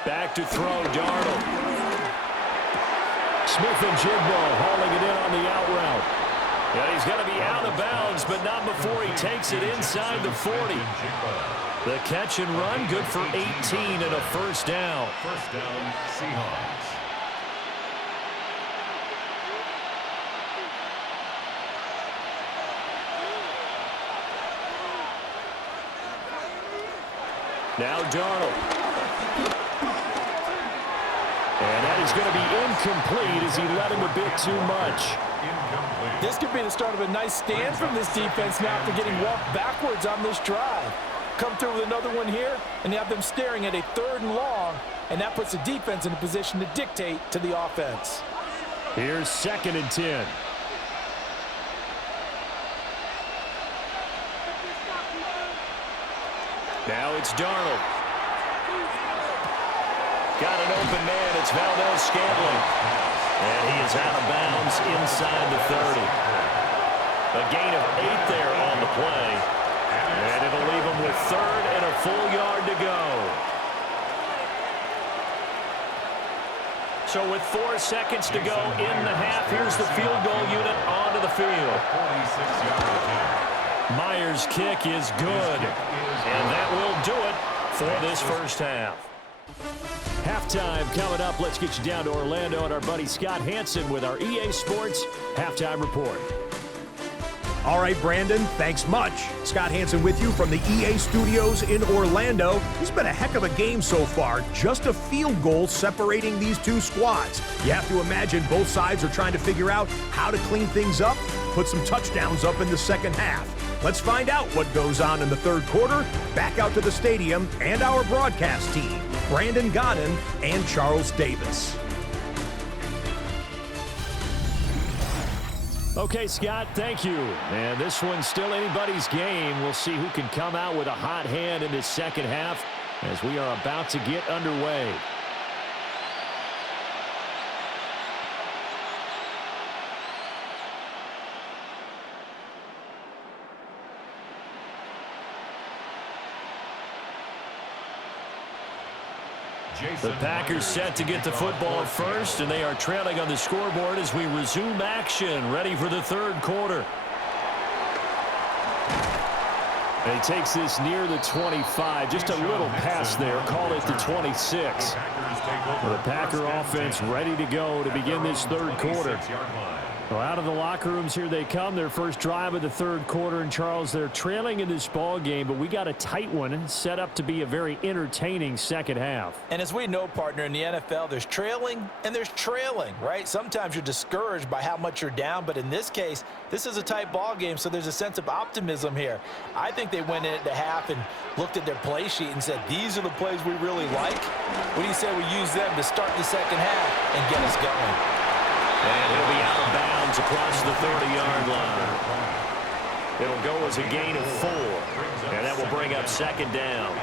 Back to throw, Darnold. Smith and Jigbo hauling it in on the out route. And he's going to be out of bounds, but not before he takes it inside the 40. The catch and run, good for 18 and a first down. First down, Seahawks. Now Darnold. And that is going to be incomplete as he let him a bit too much. This could be the start of a nice stand from this defense now after getting walked backwards on this drive. Come through with another one here, and you have them staring at a 3rd and long, and that puts the defense in a position to dictate to the offense. Here's 2nd and 10. Now it's Darnold. Got an open man. It's Valdez-Scantling. And he is out of bounds inside the 30. A gain of 8 there on the play. And it'll leave him with 3rd and a full yard to go. So with 4 seconds to go in the half, here's the field goal unit onto the field. 46-yard attempt. Myers' kick is good. And that will do it for this first half. Halftime coming up. Let's get you down to Orlando and our buddy Scott Hansen with our EA Sports Halftime Report. All right, Brandon, thanks much. Scott Hansen with you from the EA Studios in Orlando. It's been a heck of a game so far. Just a field goal separating these two squads. You have to imagine both sides are trying to figure out how to clean things up, put some touchdowns up in the second half. Let's find out what goes on in the 3rd quarter. Back out to the stadium and our broadcast team, Brandon Godden and Charles Davis. Okay, Scott, thank you. And this one's still anybody's game. We'll see who can come out with a hot hand in this second half as we are about to get underway. The Packers set to get the football first, and they are trailing on the scoreboard as we resume action, ready for the 3rd quarter. And he takes this near the 25, just a little pass there, call it the 26. The Packer offense ready to go to begin this 3rd quarter. Well, out of the locker rooms here they come, their first drive of the 3rd quarter. And Charles, they're trailing in this ball game, but we got a tight one set up to be a very entertaining second half. And as we know, partner, in the NFL, there's trailing and there's trailing, right? Sometimes you're discouraged by how much you're down, but in this case, this is a tight ball game, so there's a sense of optimism here. I think they went in at the half and looked at their play sheet and said, these are the plays we really like. What do you say we use them to start the second half and get us going? And he'll be out of bounds across the 30-yard line. It'll go as a gain of 4, and that will bring up 2nd down.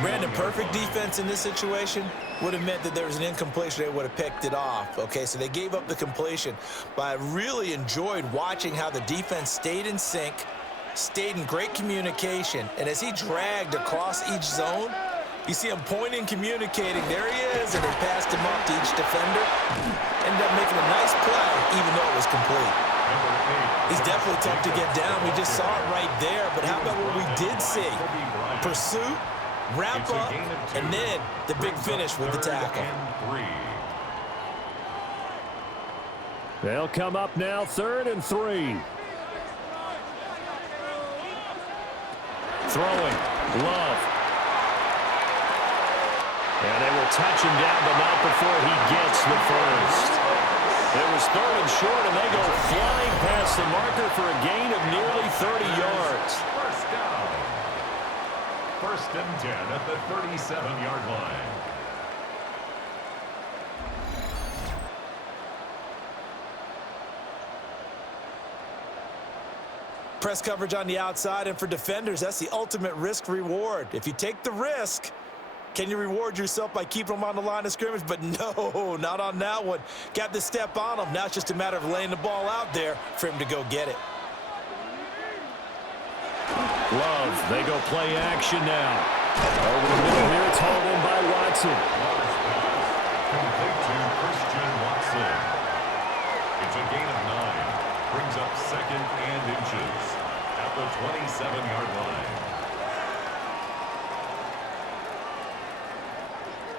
Brandon, perfect defense in this situation would have meant that there was an incompletion. They would have picked it off. Okay, so they gave up the completion. But I really enjoyed watching how the defense stayed in sync, stayed in great communication, and as he dragged across each zone, you see him pointing, communicating. There he is, and they passed him off to each defender. Ended up making a nice play, even though it was complete. He's definitely tough to get down. We just saw it right there. But how about what we did see? Pursuit, wrap up, and then the big finish with the tackle. They'll come up now, 3rd and 3. Throwing, Love. And they will touch him down, but not before he gets the first. It was 3rd and short, and they go flying past the marker for a gain of nearly 30 yards. First down. 1st and 10 at the 37-yard line. Press coverage on the outside, and for defenders, that's the ultimate risk-reward. If you take the risk, can you reward yourself by keeping them on the line of scrimmage? But no, not on that one. Got to step on them. Now it's just a matter of laying the ball out there for him to go get it. Love, they go play action now. Over the middle here, it's hauled in by Watson. Complete to Christian Watson. It's a gain of 9. Brings up 2nd and inches at the 27-yard line.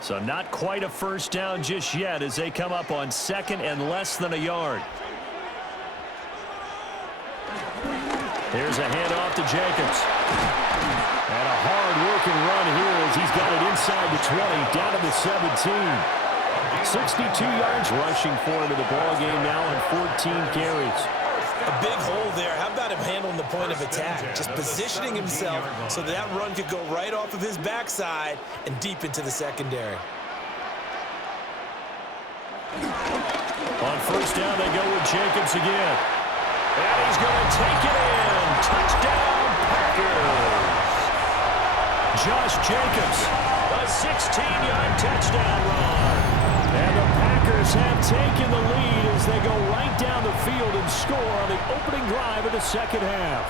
So not quite a first down just yet as they come up on 2nd and less than a yard. Here's a handoff to Jacobs. And a hard-working run here as he's got it inside the 20, down to the 17. 62 yards rushing for him to the ball game now on 14 carries. A big hole there. How about him handling the point of attack? Just positioning himself so that run could go right off of his backside and deep into the secondary. On first down, they go with Jacobs again. And he's going to take it in. Touchdown, Packers. Josh Jacobs, a 16-yard touchdown run. And the Packers have taken the lead as they go right down the field and score on the opening drive of the second half.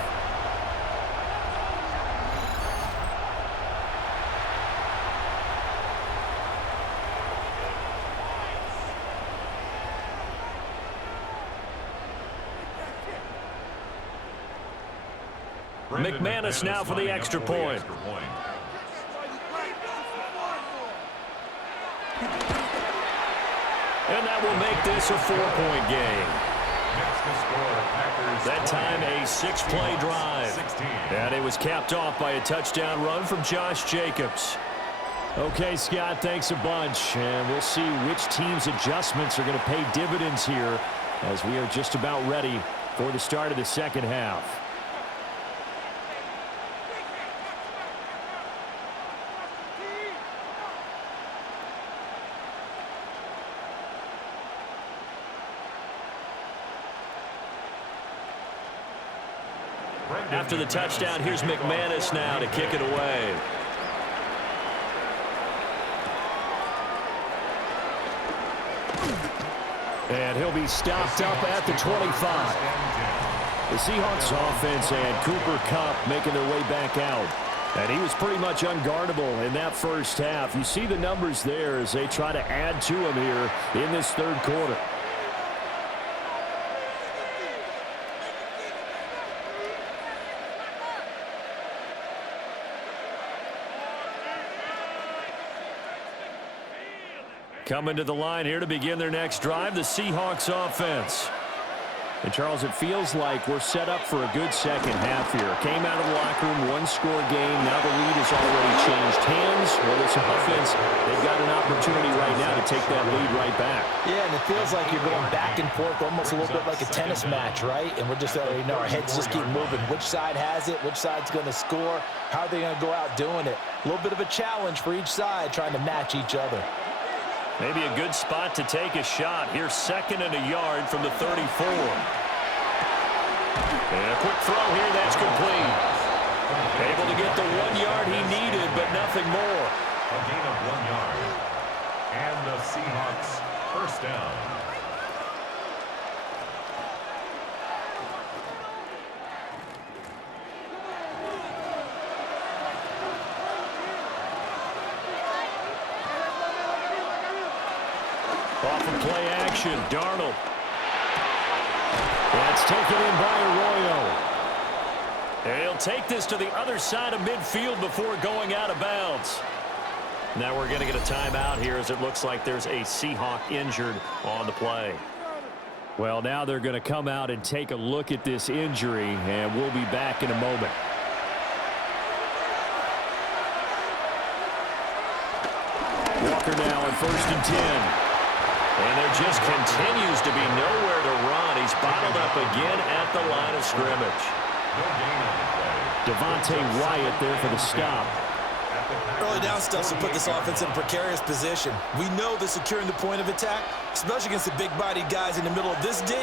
McManus now for the extra point. And that will make this a 4-point game. That time a 6-play drive. And it was capped off by a touchdown run from Josh Jacobs. Okay, Scott, thanks a bunch. And we'll see which team's adjustments are going to pay dividends here as we are just about ready for the start of the second half. After the touchdown, here's McManus now to kick it away. And he'll be stopped up at the 25. The Seahawks offense and Cooper Kupp making their way back out. And he was pretty much unguardable in that first half. You see the numbers there as they try to add to him here in this third quarter. Coming to the line here to begin their next drive, the Seahawks offense. And, Charles, it feels like we're set up for a good second half here. Came out of the locker room, one-score game. Now the lead has already changed hands. Well, this offense, they've got an opportunity right now to take that lead right back. Yeah, and it feels like you're going back and forth, almost a little bit like a tennis match, right? And we're just, our heads just keep moving. Which side has it? Which side's going to score? How are they going to go out doing it? A little bit of a challenge for each side, trying to match each other. Maybe a good spot to take a shot. Here's 2nd and a yard from the 34. And a quick throw here, that's complete. Able to get the 1 yard he needed, but nothing more. A gain of 1 yard. And the Seahawks first down. Off of play action, Darnold. That's taken in by Arroyo. And he'll take this to the other side of midfield before going out of bounds. Now we're going to get a timeout here as it looks like there's a Seahawk injured on the play. Well, now they're going to come out and take a look at this injury, and we'll be back in a moment. Walker now on 1st and 10. And there just continues to be nowhere to run. He's bottled up again at the line of scrimmage. Devontae Wyatt there for the stop. Early down stuff to put this offense in a precarious position. We know that securing the point of attack, especially against the big-bodied guys in the middle of this D,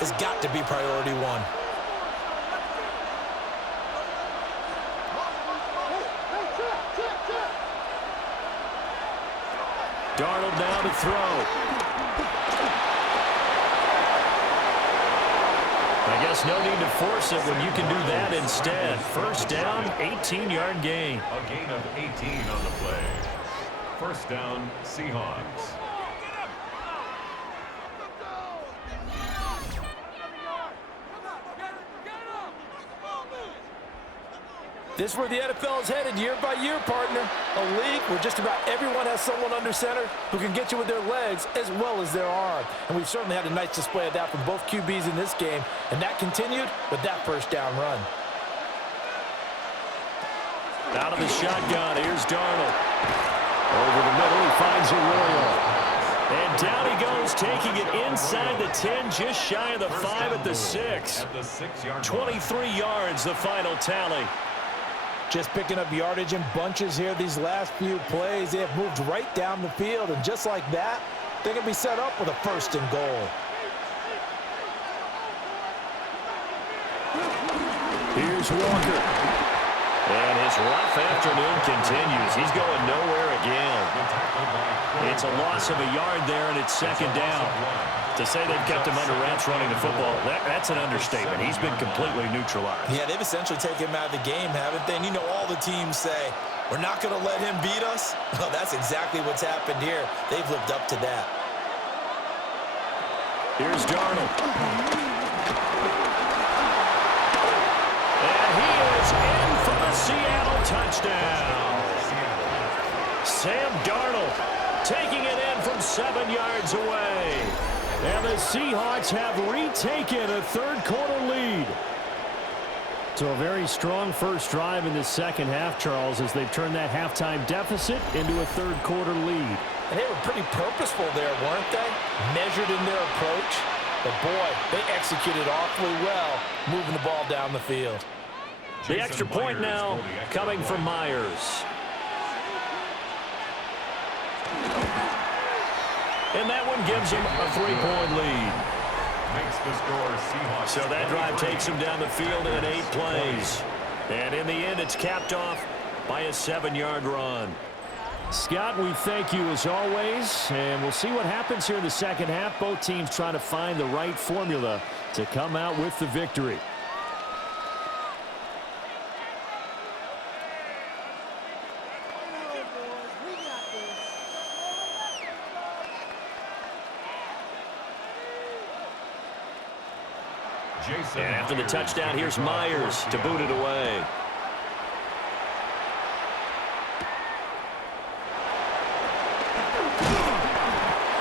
has got to be priority one. Darnold now to throw. I guess no need to force it when you can do that instead. First down, 18-yard gain. A gain of 18 on the play. First down, Seahawks. This is where the NFL is headed year by year, partner. A league where just about everyone has someone under center who can get you with their legs as well as their arm. And we've certainly had a nice display of that from both QBs in this game. And that continued with that first down run. Out of the shotgun, here's Darnold. Over the middle, he finds Arroyo. And down he goes, taking it inside the 10, just shy of the 5 at the 6. 23 yards, the final tally. Just picking up yardage in bunches here these last few plays. They have moved right down the field, and just like that, they can be set up with a 1st and goal. Here's Walker. And his rough afternoon continues. He's going nowhere again. It's a loss of a yard there, and it's 2nd down. To say they've kept him under wraps running the football, that's an understatement. He's been completely neutralized. Yeah, they've essentially taken him out of the game, haven't they? And you know all the teams say, we're not going to let him beat us. Well, that's exactly what's happened here. They've lived up to that. Here's Darnold. And he is in for the Seattle touchdown. Sam Darnold taking it in from 7 yards away. And the Seahawks have retaken a 3rd-quarter lead. So a very strong first drive in the second half, Charles, as they've turned that halftime deficit into a 3rd-quarter lead. And they were pretty purposeful there, weren't they? Measured in their approach. But, boy, they executed awfully well, moving the ball down the field. The extra point now coming from Myers. And that one gives them a 3-point lead. Makes the score Seahawks. So that drive takes them down the field in 8 plays. And in the end, it's capped off by a 7-yard run. Scott, we thank you as always. And we'll see what happens here in the second half. Both teams trying to find the right formula to come out with the victory. And after the touchdown, here's Myers to boot it away.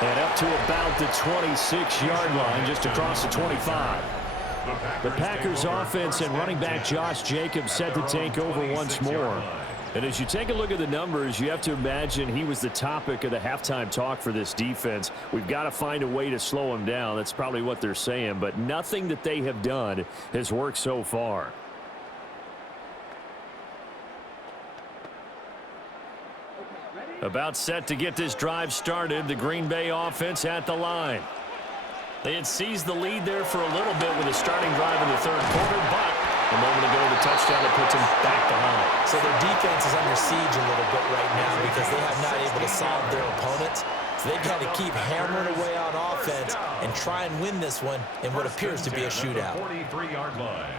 And up to about the 26-yard line, just across the 25. The Packers offense and running back Josh Jacobs set to take over once more. And as you take a look at the numbers, you have to imagine he was the topic of the halftime talk for this defense. We've got to find a way to slow him down. That's probably what they're saying. But nothing that they have done has worked so far. About set to get this drive started. The Green Bay offense at the line. They had seized the lead there for a little bit with a starting drive in the 3rd quarter, but a moment ago, the touchdown that puts them back behind. So their defense is under siege a little bit right now because they have not able to solve their opponents. So they've got to keep hammering away on offense and try and win this one in what appears to be a shootout. 43-yard line.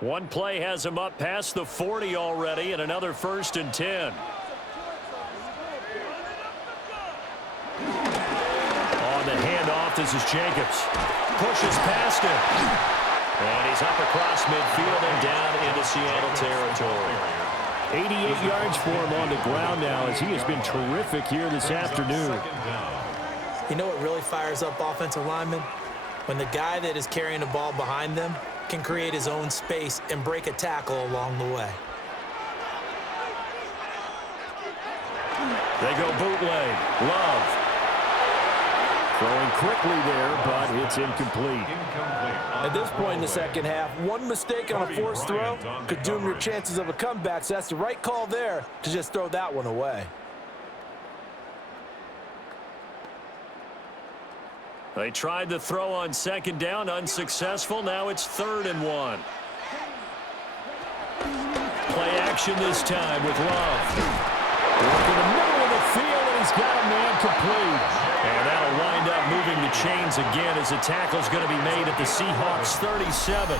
One play has him up past the 40 already, and another 1st and 10. On the handoff, this is Jacobs. Pushes past him. And he's up across midfield and down into Seattle territory. 88 yards for him on the ground now as he has been terrific here this afternoon. You know what really fires up offensive linemen? When the guy that is carrying the ball behind them can create his own space and break a tackle along the way. They go bootleg. Love. Throwing quickly there, but it's incomplete. At this point in the second half, one mistake on a forced throw could doom your chances of a comeback, so that's the right call there to just throw that one away. They tried the throw on 2nd down, unsuccessful. Now it's 3rd and 1. Play action this time with Love. Working the middle of the field, and he's got a man complete. And that'll wind up moving the chains again as the tackle's going to be made at the Seahawks 37.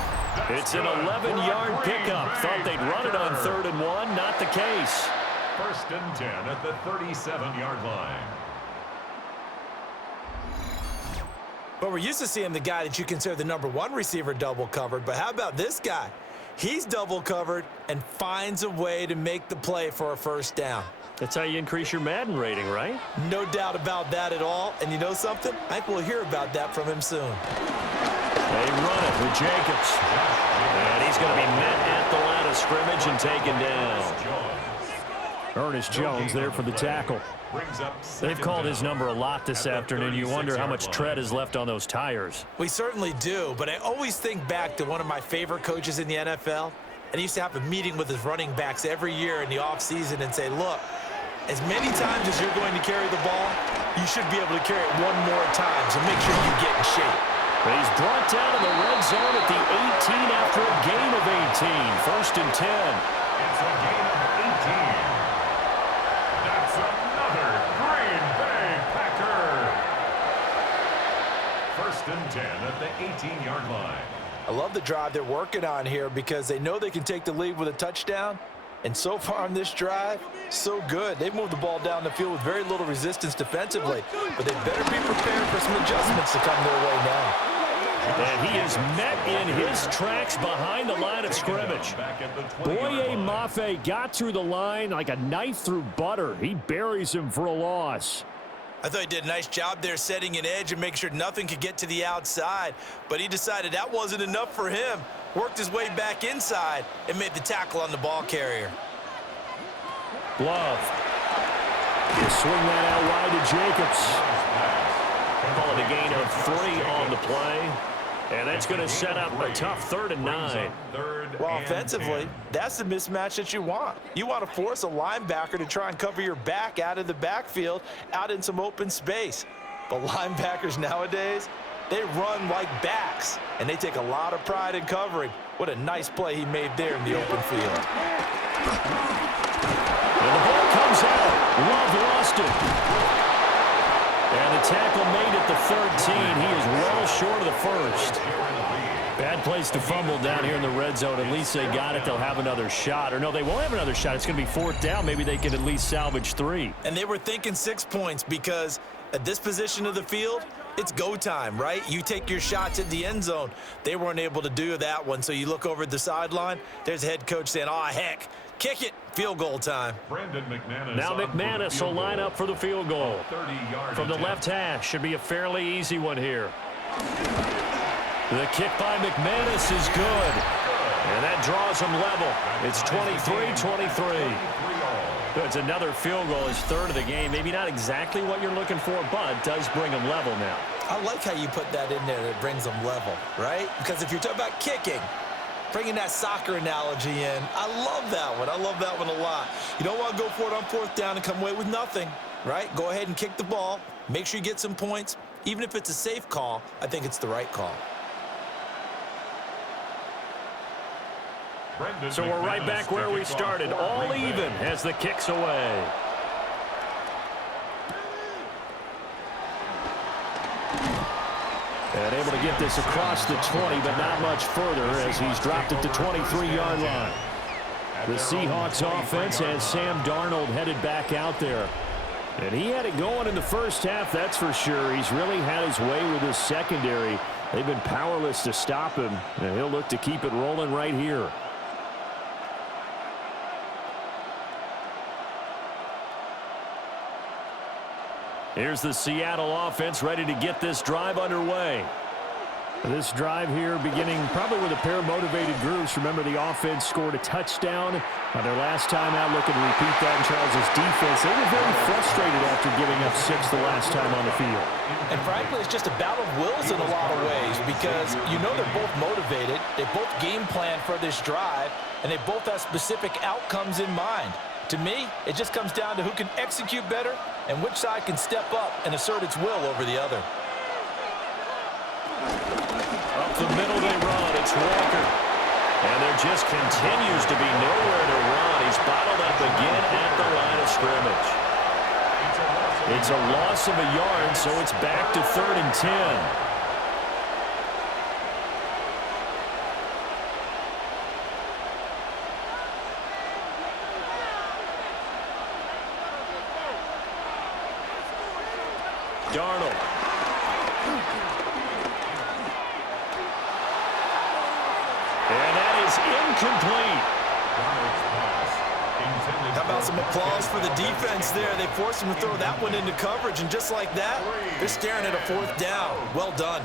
It's an 11-yard pickup. Thought they'd run it on 3rd and 1. Not the case. 1st and 10 at the 37-yard line. But we're used to seeing the guy that you consider the #1 receiver double covered, but how about this guy? He's double covered and finds a way to make the play for a first down. That's how you increase your Madden rating, right? No doubt about that at all. And you know something? I think we'll hear about that from him soon. They run it with Jacobs. And he's going to be met at the line of scrimmage and taken down. Ernest Jones there for the tackle. They've called his number a lot this afternoon. You wonder how much tread is left on those tires. We certainly do, but I always think back to one of my favorite coaches in the NFL. And he used to have a meeting with his running backs every year in the offseason and say, look, as many times as you're going to carry the ball, you should be able to carry it one more time, so make sure you get in shape. But he's brought down in the red zone at the 18 after a gain of 18. First and 10. It's a gain of 18. That's another Green Bay Packer. First and 10 at the 18-yard line. I love the drive they're working on here because they know they can take the lead with a touchdown. And so far on this drive, so good. They've moved the ball down the field with very little resistance defensively. But they better be prepared for some adjustments to come their way now. And he is met in his tracks behind the line of scrimmage. Boye Mafe got through the line like a knife through butter. He buries him for a loss. I thought he did a nice job there setting an edge and making sure nothing could get to the outside. But he decided that wasn't enough for him. Worked his way back inside and made the tackle on the ball carrier. Love. You swing that out wide to Jacobs. Call it a gain of 3 on the play. And that's going to set up a tough 3rd and 9. Well, offensively, that's the mismatch that you want. You want to force a linebacker to try and cover your back out of the backfield, out in some open space. But linebackers nowadays, they run like backs, and they take a lot of pride in covering. What a nice play he made there in the open field. And the ball comes out. Love lost it. And the tackle made at the 13. He is well short of the first. Bad place to fumble down here in the red zone. At least they got it. They'll have another shot. Or no, they won't have another shot. It's going to be 4th down. Maybe they can at least salvage 3. And they were thinking 6 points because at this position of the field, it's go time, right? You take your shots at the end zone. They weren't able to do that one. So you look over at the sideline. There's the head coach saying, oh, heck, kick it. Field goal time. Now McManus will line up for the field goal. From the left hash. Should be a fairly easy one here. The kick by McManus is good. And that draws them level. It's 23-23. It's another field goal. His 3rd of the game. Maybe not exactly what you're looking for, but does bring them level now. I like how you put that in there that brings them level, right? Because if you're talking about kicking, bringing that soccer analogy in, I love that one. I love that one a lot. You don't want to go for it on 4th down and come away with nothing, right? Go ahead and kick the ball. Make sure you get some points. Even if it's a safe call, I think it's the right call. So we're right back where we started, all even as the kick's away. And able to get this across the 20, but not much further as he's dropped at the 23-yard line. The Seahawks offense has Sam Darnold headed back out there. And he had it going in the first half, that's for sure. He's really had his way with his secondary. They've been powerless to stop him, and he'll look to keep it rolling right here. Here's the Seattle offense ready to get this drive underway. This drive here beginning probably with a pair of motivated groups. Remember, the offense scored a touchdown on their last time out, looking to repeat that in Charles's defense. They were very frustrated after giving up 6 the last time on the field. And frankly, it's just a battle of wills in a lot of ways because you know they're both motivated. They both game plan for this drive, and they both have specific outcomes in mind. To me, it just comes down to who can execute better and which side can step up and assert its will over the other. Up the middle they run. It's Walker. And there just continues to be nowhere to run. He's bottled up again at the line of scrimmage. It's a loss of a yard, so it's back to 3rd and 10. Darnold. incomplete. How about some applause for the defense there? They forced him to throw that one into coverage, and just like that, they're staring at a 4th down. Well done.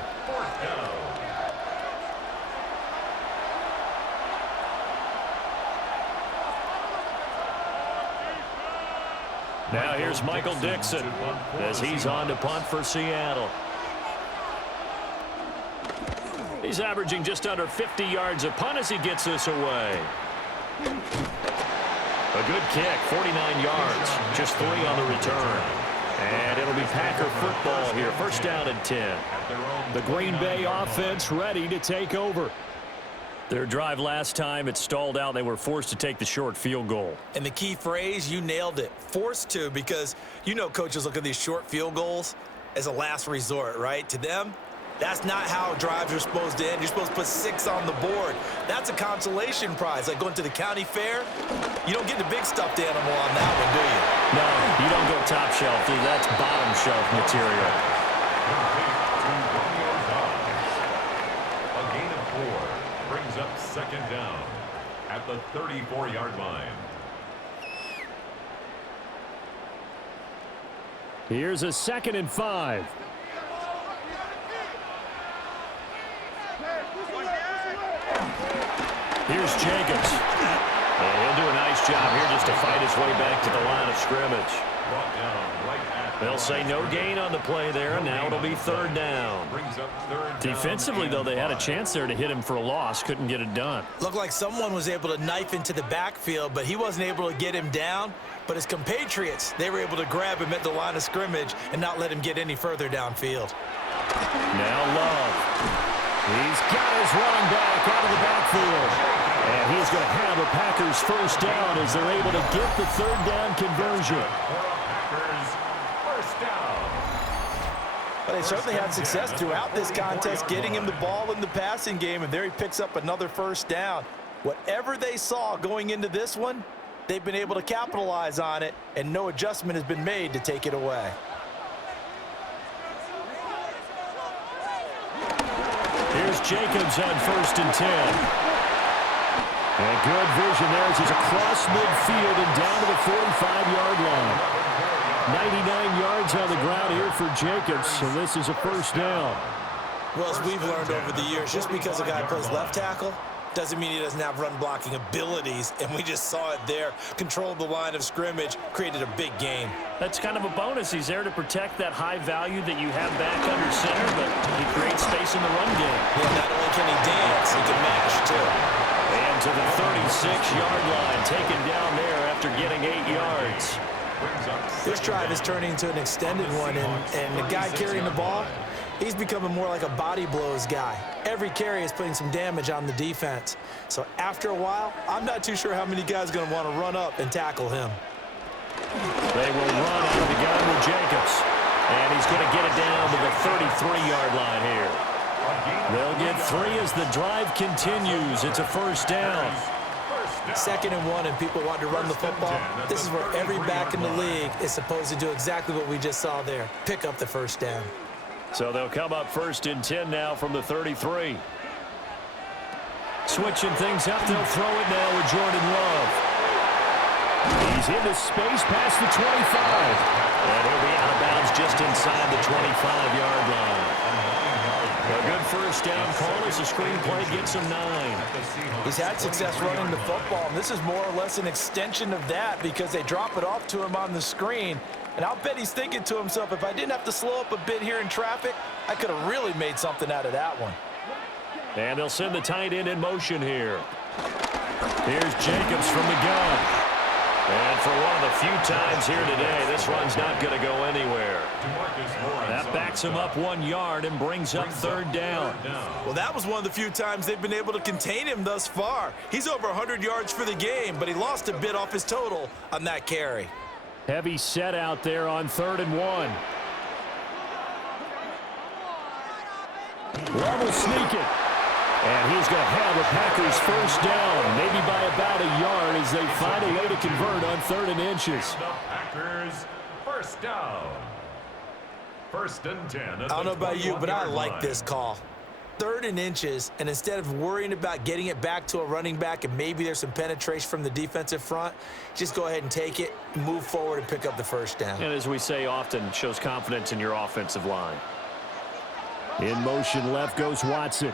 Now here's Michael Dixon as he's on to punt for Seattle. He's averaging just under 50 yards a punt as he gets this away. A good kick, 49 yards, just 3 on the return. And it'll be Packer football here, 1st down and 10. The Green Bay offense ready to take over. Their drive last time, it stalled out. They were forced to take the short field goal. And the key phrase, you nailed it, forced to, because you know coaches look at these short field goals as a last resort, right? To them, that's not how drives are supposed to end. You're supposed to put 6 on the board. That's a consolation prize, like going to the county fair. You don't get the big stuffed animal on that one, do you? No, you don't go top shelf, dude. That's bottom shelf material. A gain of 4 brings up 2nd down at the 34-yard line. Here's a 2nd and 5. Here's Jacobs. And he'll do a nice job here just to fight his way back to the line of scrimmage. They'll say no gain on the play there, and now it'll be 3rd down. Defensively, though, they had a chance there to hit him for a loss. Couldn't get it done. Looked like someone was able to knife into the backfield, but he wasn't able to get him down. But his compatriots, they were able to grab him at the line of scrimmage and not let him get any further downfield. Now Love. He's got his running back out of the backfield. And he's going to have a Packers 1st down as they're able to get the 3rd down conversion. But they certainly had success throughout this contest, getting him the ball in the passing game, and there he picks up another 1st down. Whatever they saw going into this one, they've been able to capitalize on it, and no adjustment has been made to take it away. Here's Jacobs on 1st and 10. And good vision there as he's across midfield and down to the 45-yard line. 99 yards on the ground here for Jacobs, so this is a 1st down. Well, as we've learned over the years, just because a guy plays left tackle doesn't mean he doesn't have run-blocking abilities, and we just saw it there. Controlled the line of scrimmage, created a big gain. That's kind of a bonus. He's there to protect that high value that you have back under center, but he creates space in the run game. Yeah, not only can he dance, he can mash, too. And to the 36-yard line, taken down there after getting 8 yards. This drive is turning into an extended one, and the guy carrying the ball, he's becoming more like a body blows guy. Every carry is putting some damage on the defense. So after a while, I'm not too sure how many guys are going to want to run up and tackle him. They will run out of the gun with Jacobs. And he's going to get it down to the 33-yard line here. They'll get 3 as the drive continues. It's a 1st down. 2nd and 1, and people want to run the football. This is where every back in the league is supposed to do exactly what we just saw there. Pick up the 1st down. So they'll come up 1st and 10 now from the 33. Switching things up, they'll throw it now with Jordan Love. He's into space past the 25. And he'll be out of bounds just inside the 25-yard line. A good 1st down call as the screen play gets him 9. He's had success running the football, and this is more or less an extension of that because they drop it off to him on the screen. And I'll bet he's thinking to himself, if I didn't have to slow up a bit here in traffic, I could have really made something out of that one. And they'll send the tight end in motion here. Here's Jacobs from the gun. And for one of the few times here today, this run's not going to go anywhere. That backs him up 1 yard and brings up 3rd down. Well, that was one of the few times they've been able to contain him thus far. He's over 100 yards for the game, but he lost a bit off his total on that carry. Heavy set out there on 3rd and 1. Love will sneak it. And he's going to have a Packers 1st down, maybe by about a yard as they find a way to convert on 3rd and inches. The Packers 1st down. 1st and 10. I don't know about you, but I like this call. 3rd and inches, and instead of worrying about getting it back to a running back and maybe there's some penetration from the defensive front, just go ahead and take it, move forward, and pick up the first down. And as we say often, shows confidence in your offensive line. In motion left goes Watson.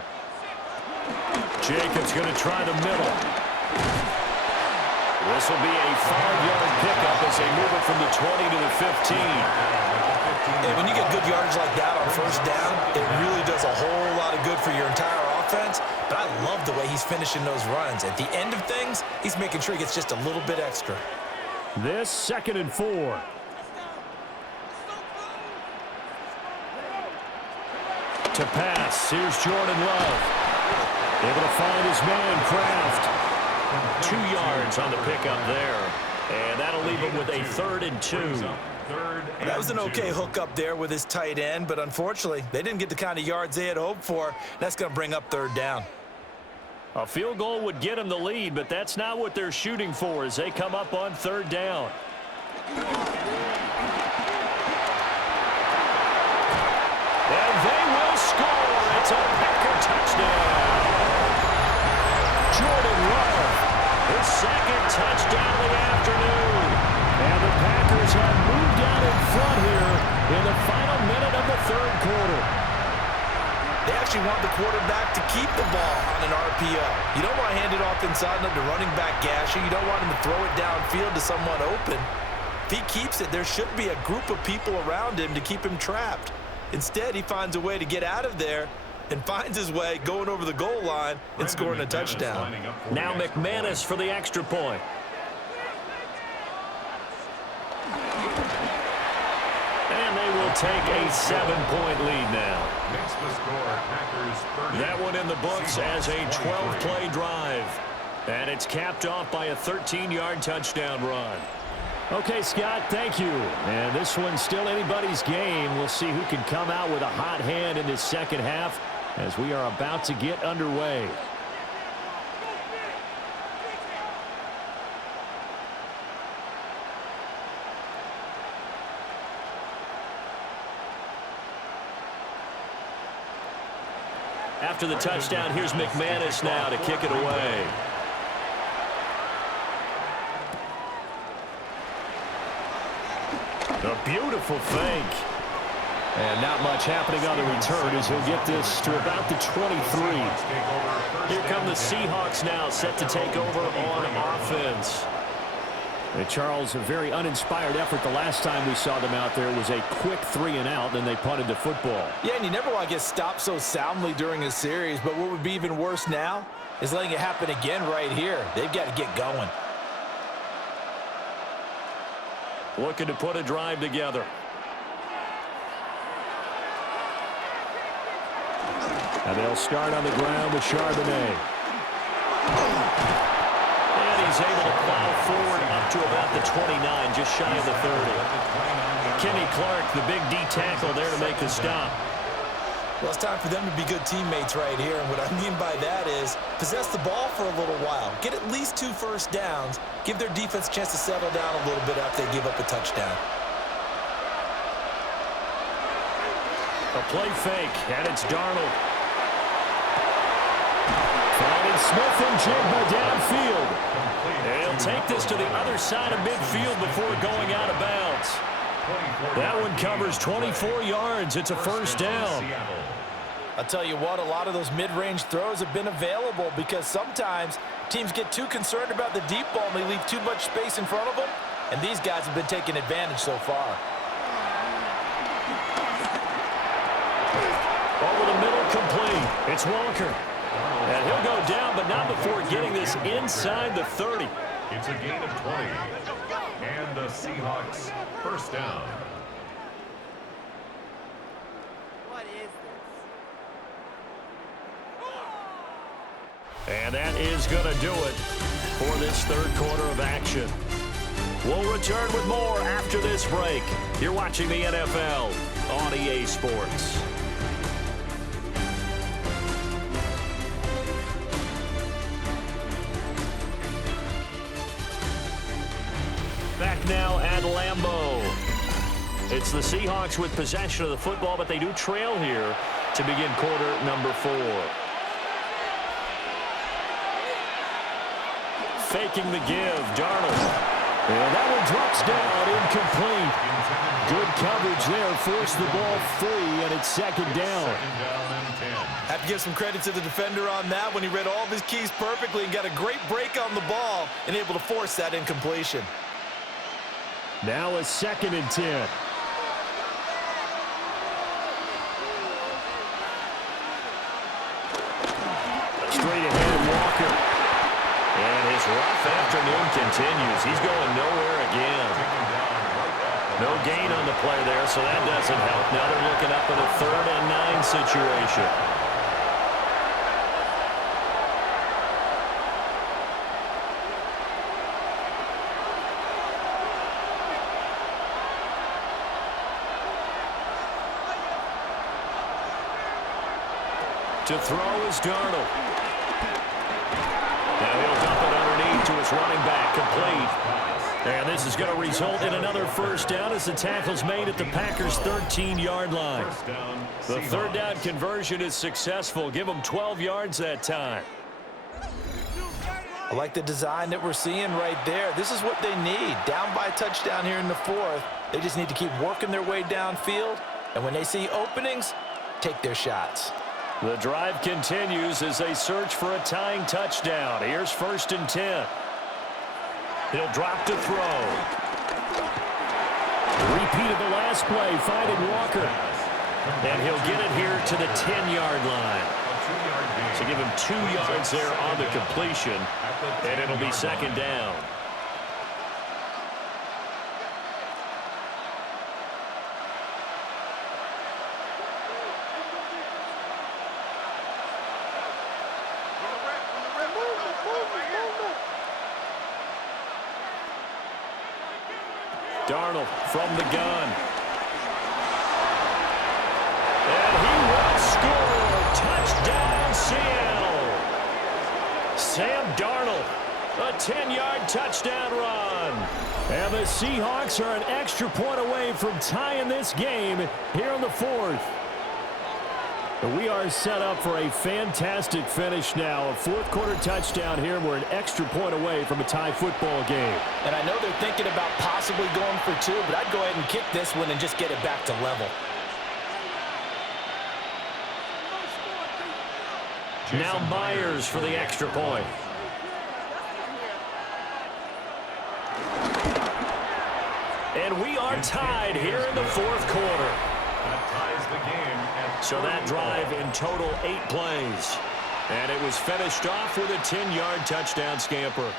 Jacobs going to try the middle. This will be a 5-yard pickup as they move it from the 20 to the 15. And when you get good yardage like that on first down, it really does a whole lot of good for your entire offense. But I love the way he's finishing those runs. At the end of things, he's making sure he gets just a little bit extra. This 2nd and 4. To pass, here's Jordan Love. Able to find his man, Kraft. 2 yards on the pickup there. And that'll leave him with a 3rd and 2. That was an okay hookup there with his tight end, but unfortunately, they didn't get the kind of yards they had hoped for. That's going to bring up 3rd down. A field goal would get them the lead, but that's not what they're shooting for as they come up on 3rd down. And they will score. It's a Packer touchdown. Jordan Love, his 2nd touchdown of the afternoon. And the Packers have moved out in front here in the final minute of the 3rd quarter. They actually want the quarterback to keep the ball on an RPO. You don't want to hand it off inside and let the running back gash you. You don't want him to throw it downfield to someone open. If he keeps it, there should be a group of people around him to keep him trapped. Instead, he finds a way to get out of there and finds his way going over the goal line and scoring a touchdown. Now McManus for the extra point. And they will take a 7-point lead now. That one in the books as a 12-play drive. And it's capped off by a 13-yard touchdown run. Okay, Scott, thank you. And this one's still anybody's game. We'll see who can come out with a hot hand in this second half as we are about to get underway. After the touchdown, here's McManus now to kick it away. A beautiful fake. And not much happening on the return as he'll get this to about the 23. Here come the Seahawks now set to take over on offense. And Charles, a very uninspired effort the last time we saw them out there was a quick 3-and-out, then they punted the football. Yeah, and you never want to get stopped so soundly during a series, but what would be even worse now is letting it happen again right here. They've got to get going. Looking to put a drive together. And they'll start on the ground with Charbonnet. And he's able to plow forward up to about the 29, just shy of the 30. Kenny Clark, the big D tackle there to make the stop. Well, it's time for them to be good teammates right here, and what I mean by that is possess the ball for a little while, get at least 2 first downs, give their defense a chance to settle down a little bit after they give up a touchdown. A play fake, and it's Darnold. Finding Smith and Jigba downfield. They'll take this to the other side of midfield before going out of bounds. That one covers 24 yards. It's a first down. I'll tell you what, a lot of those mid-range throws have been available because sometimes teams get too concerned about the deep ball and they leave too much space in front of them, and these guys have been taking advantage so far. Over the middle, complete. It's Walker. And he'll go down, but not before getting this inside the 30. It's a gain of 20. And the Seahawks first down. What is this? And that is going to do it for this 3rd quarter of action. We'll return with more after this break. You're watching the NFL on EA Sports. Back now at Lambeau. It's the Seahawks with possession of the football, but they do trail here to begin quarter number 4. Faking the give, Darnold. And that one drops down, incomplete. Good coverage there, forced the ball free, and it's second down. Have to give some credit to the defender on that when he read all of his keys perfectly and got a great break on the ball and able to force that incompletion. Now a 2nd and 10. Straight ahead, Walker. And his rough afternoon continues. He's going nowhere again. No gain on the play there, so that doesn't help. Now they're looking up in a 3rd and 9 situation. To throw is Darnold. Now he'll dump it underneath to his running back, complete. And this is going to result in another first down as the tackle's made at the Packers' 13-yard line. The 3rd down conversion is successful. Give them 12 yards that time. I like the design that we're seeing right there. This is what they need. Down by a touchdown here in the 4th. They just need to keep working their way downfield. And when they see openings, take their shots. The drive continues as they search for a tying touchdown. Here's 1st and 10. He'll drop to throw. Repeat of the last play, finding Walker. And he'll get it here to the 10-yard line. So give him 2 yards there on the completion, and it'll be 2nd down. Darnold from the gun. And he will score. Touchdown, Seattle. Sam Darnold, a 10-yard touchdown run. And the Seahawks are an extra point away from tying this game here in the 4th. We are set up for a fantastic finish now. A 4th quarter touchdown here. We're an extra point away from a tie football game. And I know they're thinking about possibly going for 2, but I'd go ahead and kick this one and just get it back to level. Now Myers for the extra point. And we are tied here in the 4th quarter. That ties the game. So that drive in total 8 plays. And it was finished off with a 10-yard touchdown scamper.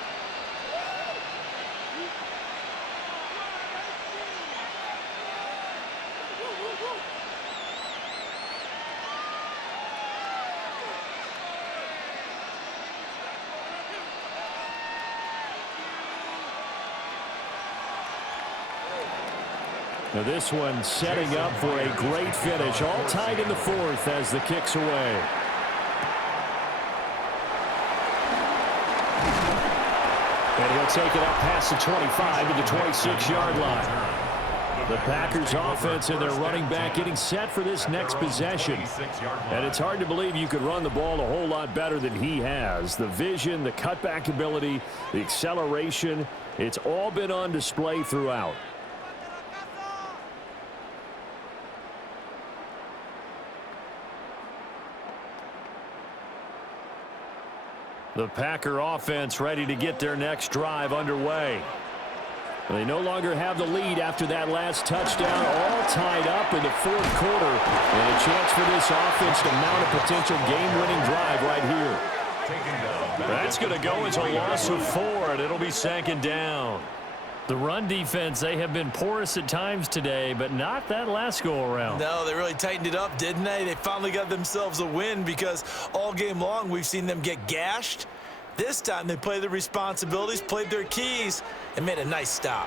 Now this one setting up for a great finish. All tied in the 4th as the kick's away. And he'll take it up past the 25 to the 26-yard line. The Packers offense and their running back getting set for this next possession. And it's hard to believe you could run the ball a whole lot better than he has. The vision, the cutback ability, the acceleration, it's all been on display throughout. The Packer offense ready to get their next drive underway. They no longer have the lead after that last touchdown, all tied up in the 4th quarter. And a chance for this offense to mount a potential game-winning drive right here. That's going to go as a loss of 4, and it'll be 2nd down. The run defense, they have been porous at times today, but not that last go-around. No, they really tightened it up, didn't they? They finally got themselves a win because all game long we've seen them get gashed. This time they played their responsibilities, played their keys, and made a nice stop.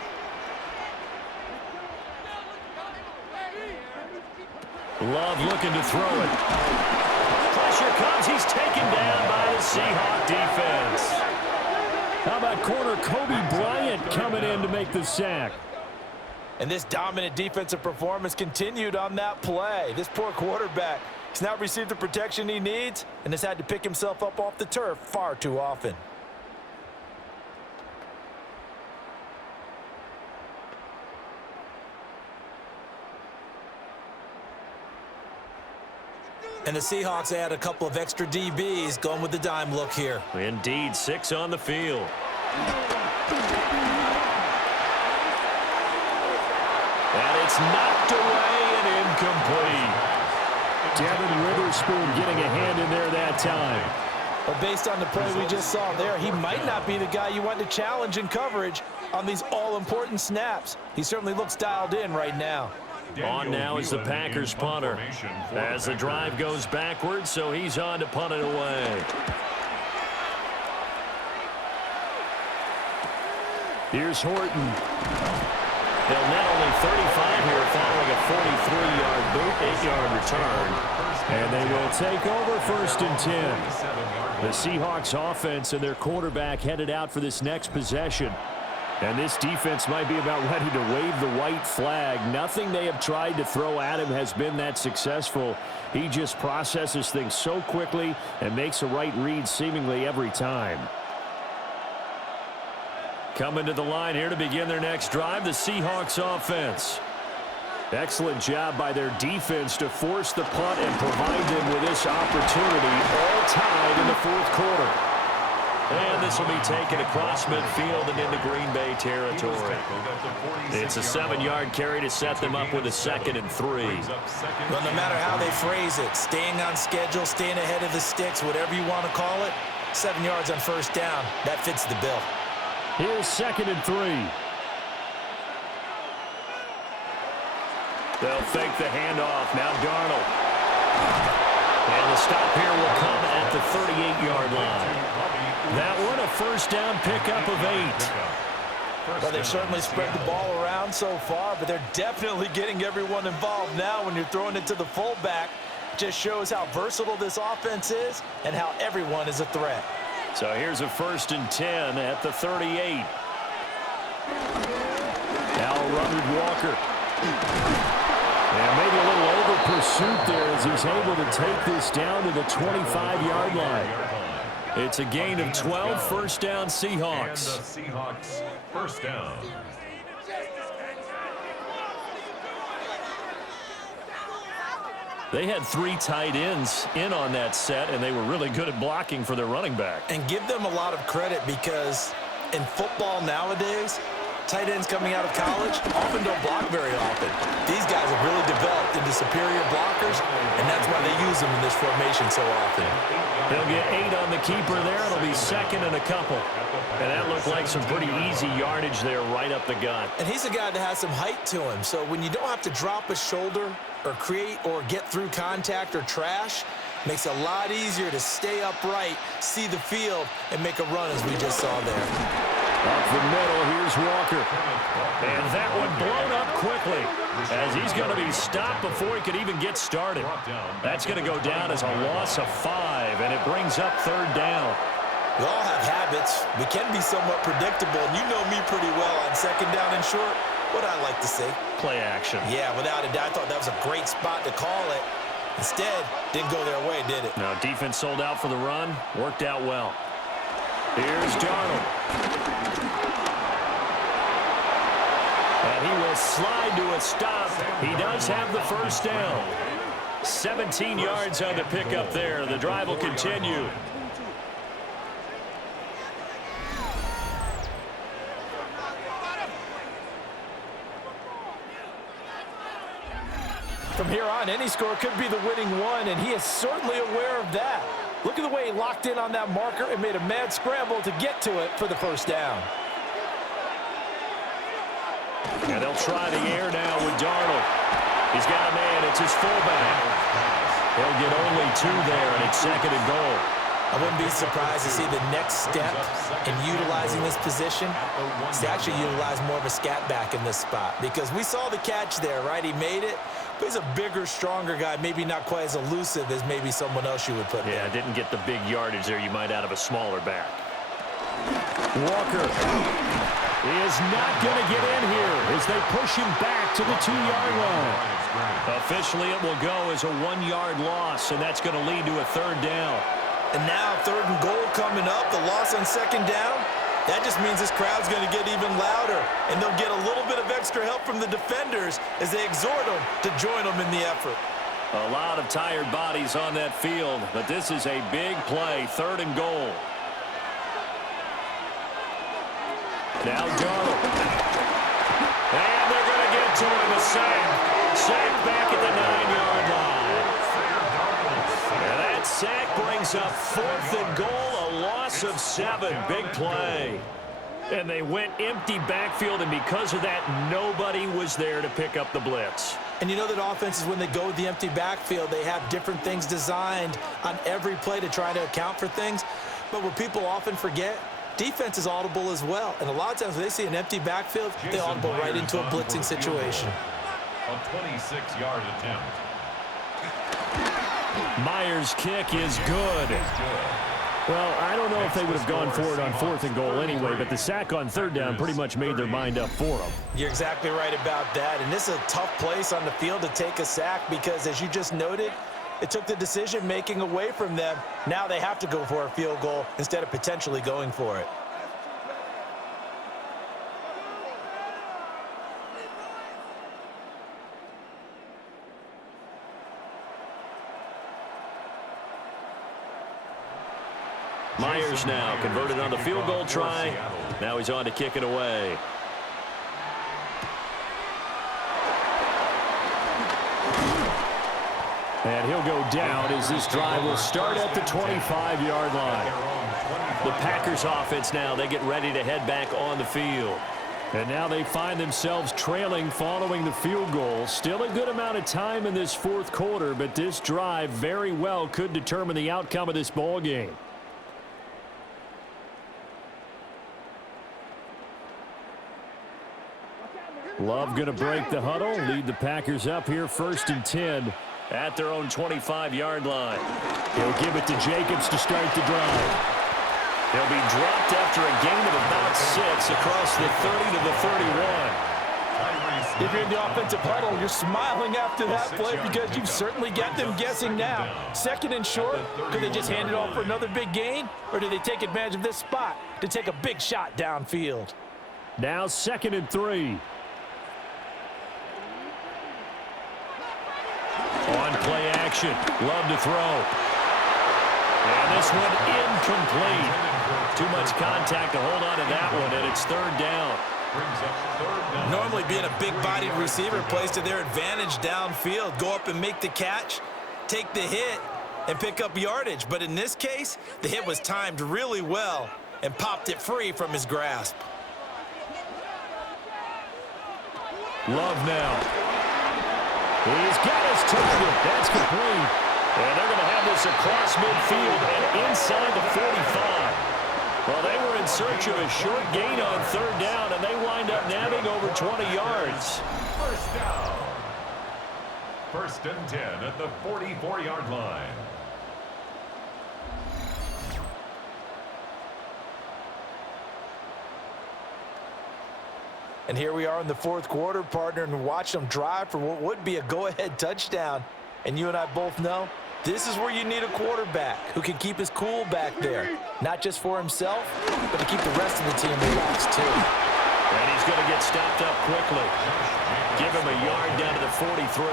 Love looking to throw it. Pressure comes. He's taken down by the Seahawks defense. How about corner Kobe Bryant coming in to make the sack? And this dominant defensive performance continued on that play. This poor quarterback has not received the protection he needs and has had to pick himself up off the turf far too often. And the Seahawks add a couple of extra DBs going with the dime look here. Indeed, 6 on the field. And it's knocked away and incomplete. Devin Witherspoon getting a hand in there that time. But based on the play we just saw there, he might not be the guy you want to challenge in coverage on these all-important snaps. He certainly looks dialed in right now. On now is the Packers punter. As the drive goes backwards, so he's on to punt it away. Here's Horton. They'll net only 35 here following a 43-yard boot, 8-yard return. And they will take over 1st and 10. The Seahawks offense and their quarterback headed out for this next possession. And this defense might be about ready to wave the white flag. Nothing they have tried to throw at him has been that successful. He just processes things so quickly and makes a right read seemingly every time. Coming to the line here to begin their next drive, the Seahawks offense. Excellent job by their defense to force the punt and provide them with this opportunity, all tied in the 4th quarter. And this will be taken across midfield and into Green Bay territory. It's a 7-yard carry to set them up with a 2nd and 3. Well, no matter how they phrase it, staying on schedule, staying ahead of the sticks, whatever you want to call it, 7 yards on 1st down, that fits the bill. Here's 2nd and 3. They'll fake the handoff. Now Darnold. And the stop here will come at the 38-yard line. That one, a 1st down pickup of 8. Well, they've certainly spread the ball around so far, but they're definitely getting everyone involved now when you're throwing it to the fullback. Just shows how versatile this offense is and how everyone is a threat. So here's a 1st and 10 at the 38. Now Ronald Walker. And maybe a little over pursuit there as he's able to take this down to the 25-yard line. It's a gain of 12, 1st down Seahawks. And the Seahawks, 1st down. They had 3 tight ends in on that set, and they were really good at blocking for their running back. And give them a lot of credit because in football nowadays, tight ends coming out of college often don't block very often. These guys have really developed into superior blockers, and that's why they use them in this formation so often. They'll get 8 on the keeper there. It'll be 2nd and a couple. And that looked like some pretty easy yardage there right up the gut. And he's a guy that has some height to him, so when you don't have to drop a shoulder or create or get through contact or trash, makes it a lot easier to stay upright, see the field, and make a run as we just saw there. Up the middle, here's Walker. And that one blown up quickly as he's going to be stopped before he could even get started. That's going to go down as a loss of 5, and it brings up 3rd down. We all have habits. We can be somewhat predictable, and you know me pretty well on 2nd down and short. What I like to say? Play action. Yeah, without a doubt, I thought that was a great spot to call it. Instead, didn't go their way, did it? No, defense sold out for the run. Worked out well. Here's Darnold. And he will slide to a stop. He does have the 1st down. 17 yards on the pickup there. The drive will continue. From here on, any score could be the winning one, and he is certainly aware of that. Look at the way he locked in on that marker and made a mad scramble to get to it for the 1st down. And they'll try the air now with Darnold. He's got a man. It's his fullback. They'll get only 2 there, and it's 2nd and goal. I wouldn't be surprised to see the next step in utilizing this position is to actually utilize more of a scat back in this spot, because we saw the catch there, right? He made it, but he's a bigger, stronger guy, maybe not quite as elusive as maybe someone else you would put there. Yeah, didn't get the big yardage there you might out of a smaller back. Walker He is not going to get in here as they push him back to the 2-yard line. Officially, it will go as a 1-yard loss, and that's going to lead to a 3rd down. And now 3rd and goal coming up, the loss on 2nd down. That just means this crowd's going to get even louder, and they'll get a little bit of extra help from the defenders as they exhort them to join them in the effort. A lot of tired bodies on that field, but this is a big play, 3rd and goal. Now Darnold. And they're going to get to him, a sack. Sack back at the 9-yard line. And that sack brings up 4th and goal, a loss of 7. Big play. And they went empty backfield, and because of that, nobody was there to pick up the blitz. And you know that offenses, when they go with the empty backfield, they have different things designed on every play to try to account for things. But what people often forget, defense is audible as well. And a lot of times when they see an empty backfield, they audible right into a blitzing situation. A 26-yard attempt. Myers' kick is good. Well, I don't know if they would have gone for it on 4th and goal anyway, but the sack on 3rd down pretty much made their mind up for them. You're exactly right about that. And this is a tough place on the field to take a sack because, as you just noted, it took the decision-making away from them. Now they have to go for a field goal instead of potentially going for it. Myers now converted on the field goal try. Now he's on to kick it away. And he'll go down as this drive will start at the 25-yard line. The Packers offense now, they get ready to head back on the field. And now they find themselves trailing following the field goal. Still a good amount of time in this 4th quarter, but this drive very well could determine the outcome of this ball game. Love going to break the huddle, lead the Packers up here 1st and 10 at their own 25-yard line. He'll give it to Jacobs to start the drive. He'll be dropped after a gain of about 6 across the 30 to the 31. If you're in the offensive huddle, you're smiling after that play because you've certainly got them guessing now. 2nd and short, could they just hand it off for another big gain? Or do they take advantage of this spot to take a big shot downfield? Now 2nd and 3. On play action, Love to throw. And this one incomplete. Too much contact to hold on to that one, and it's 3rd down. Normally being a big-bodied receiver plays to their advantage downfield. Go up and make the catch, take the hit, and pick up yardage. But in this case, the hit was timed really well and popped it free from his grasp. Love now. He's got his target. That's complete. And they're going to have this across midfield and inside the 45. Well, they were in search of a short gain on 3rd down, and they wind up nabbing over 20 yards. 1st down. 1st and 10 at the 44-yard line. And here we are in the 4th quarter, partner, and watch them drive for what would be a go-ahead touchdown. And you and I both know this is where you need a quarterback who can keep his cool back there, not just for himself, but to keep the rest of the team relaxed too. And he's going to get stopped up quickly. Give him a yard down to the 43.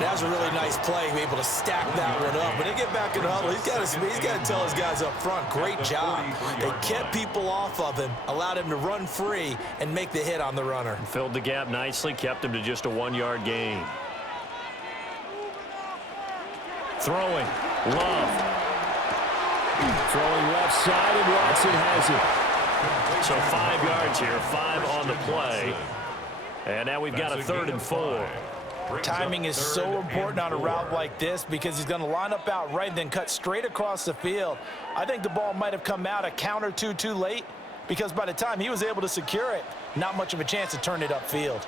That was a really nice play, able to stack that one up. When they get back in the huddle, he's got to tell his guys up front, great job. They kept people off of him, allowed him to run free and make the hit on the runner. Filled the gap nicely, kept him to just a 1-yard gain. Throwing, Love. Throwing left side, and Watson has it. So 5 yards here, 5 on the play. And now we've got a 3rd and 4. Timing is so important on a route like this because he's going to line up out right and then cut straight across the field. I think the ball might have come out a count or two too late because by the time he was able to secure it, not much of a chance to turn it upfield.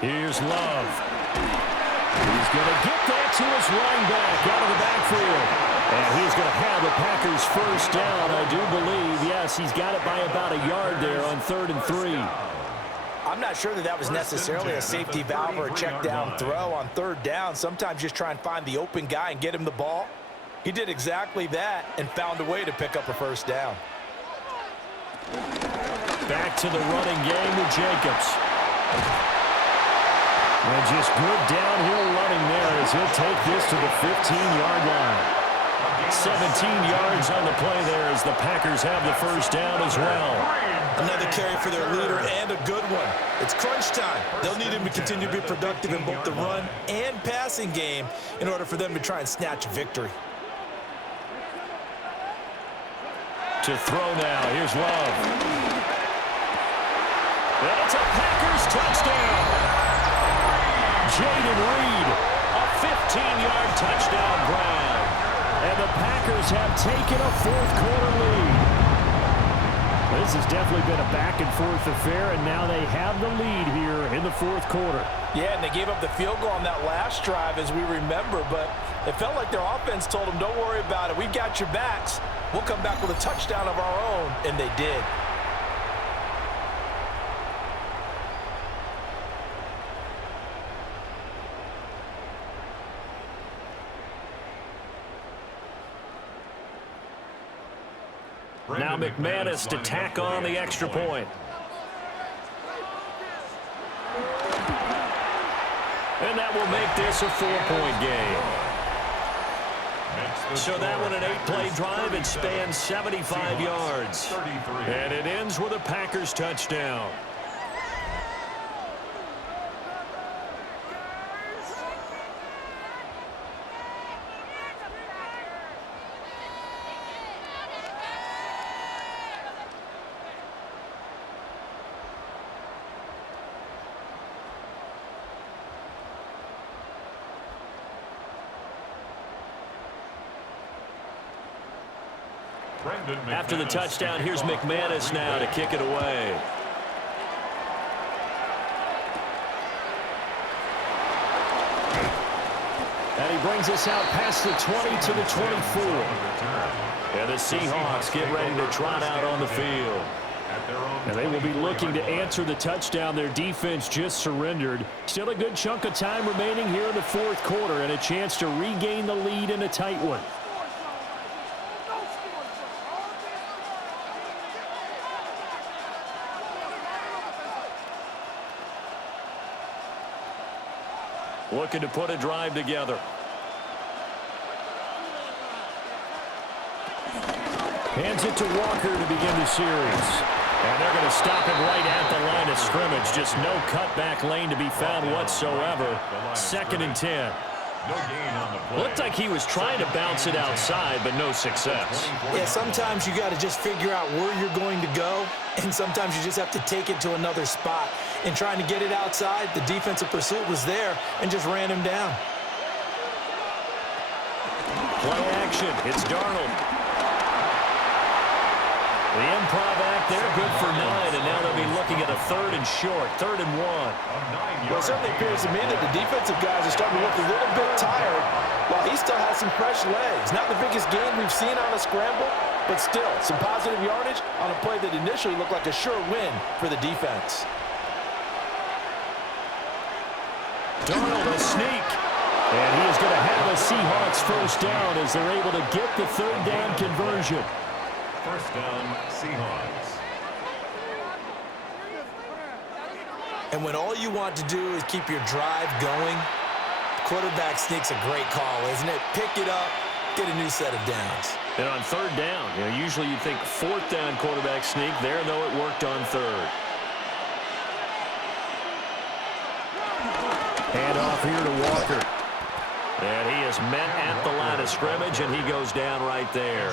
Here's Love. He's going to get that to his running back out of the backfield. And he's going to have the Packers first down, I do believe. Yes, he's got it by about a yard there on 3rd and 3. I'm not sure that that was necessarily a safety valve or a check down throw on 3rd down. Sometimes just try and find the open guy and get him the ball. He did exactly that and found a way to pick up a first down. Back to the running game with Jacobs. And just good downhill running there as he'll take this to the 15-yard line. 17 yards on the play there as the Packers have the first down as well. Another carry for their leader and a good one. It's crunch time. They'll need him to continue to be productive in both the run and passing game in order for them to try and snatch a victory. To throw now. Here's Love. And it's a Packers touchdown. Jaden Reed, a 15-yard touchdown grab. And the Packers have taken a fourth-quarter lead. This has definitely been a back-and-forth affair, and now they have the lead here in the fourth quarter. Yeah, and they gave up the field goal on that last drive, as we remember, but it felt like their offense told them, don't worry about it. We've got your backs. We'll come back with a touchdown of our own, and they did. Now McManus to tack on the extra point. And that will make this a 4-point game. So that one an 8-play drive. It spans 75 yards. And it ends with a Packers touchdown. After the touchdown, here's McManus now to kick it away. And he brings us out past the 20 to the 24. And the Seahawks get ready to trot out on the field. And they will be looking to answer the touchdown. Their defense just surrendered. Still a good chunk of time remaining here in the fourth quarter and a chance to regain the lead in a tight one. Looking to put a drive together. Hands it to Walker to begin the series. And they're going to stop him right at the line of scrimmage. Just no cutback lane to be found whatsoever. 2nd and 10. Looked like he was trying to bounce it outside, but no success. Yeah, sometimes you got to just figure out where you're going to go, and sometimes you just have to take it to another spot. And trying to get it outside, the defensive pursuit was there and just ran him down. Play action. It's Darnold. The improv act there, good for 9, and now they'll be looking at a 3rd and short, 3rd and 1. Well, it certainly appears to me that the defensive guys are starting to look a little bit tired while he still has some fresh legs. Not the biggest gain we've seen on a scramble, but still some positive yardage on a play that initially looked like a sure win for the defense. Darnold a sneak. And he is going to have a Seahawks first down as they're able to get the 3rd down conversion. First down, Seahawks. And when all you want to do is keep your drive going, quarterback sneak's a great call, isn't it? Pick it up, get a new set of downs. And on 3rd down, usually you think 4th down quarterback sneak. There, though, it worked on 3rd. Hand off here to Walker. And he is met at the line of scrimmage, and he goes down right there.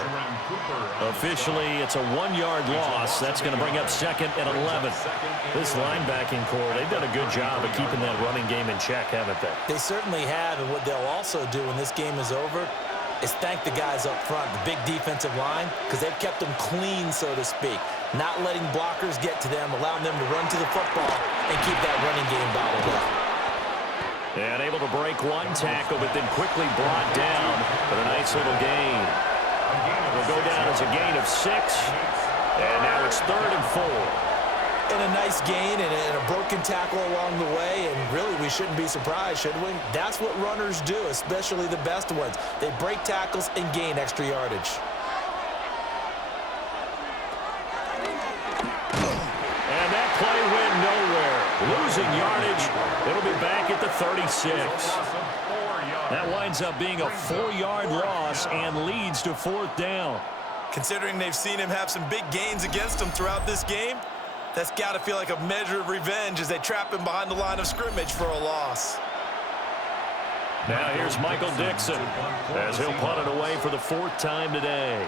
Officially, it's a 1-yard loss. That's going to bring up 2nd and 11. This linebacking core, they've done a good job of keeping that running game in check, haven't they? They certainly have, and what they'll also do when this game is over is thank the guys up front, the big defensive line, because they've kept them clean, so to speak. Not letting blockers get to them, allowing them to run to the football and keep that running game bottled up. And able to break one tackle, but then quickly brought down for a nice little gain. Will go down as a gain of 6. And now it's 3rd and 4. And a nice gain and a broken tackle along the way, and really we shouldn't be surprised, should we? That's what runners do, especially the best ones. They break tackles and gain extra yardage. And that play went nowhere. Losing yardage. It'll be back at the 36. That winds up being a 4-yard loss and leads to 4th down. Considering they've seen him have some big gains against them throughout this game, that's got to feel like a measure of revenge as they trap him behind the line of scrimmage for a loss. Now here's Michael Dixon as he'll punt it away for the 4th time today.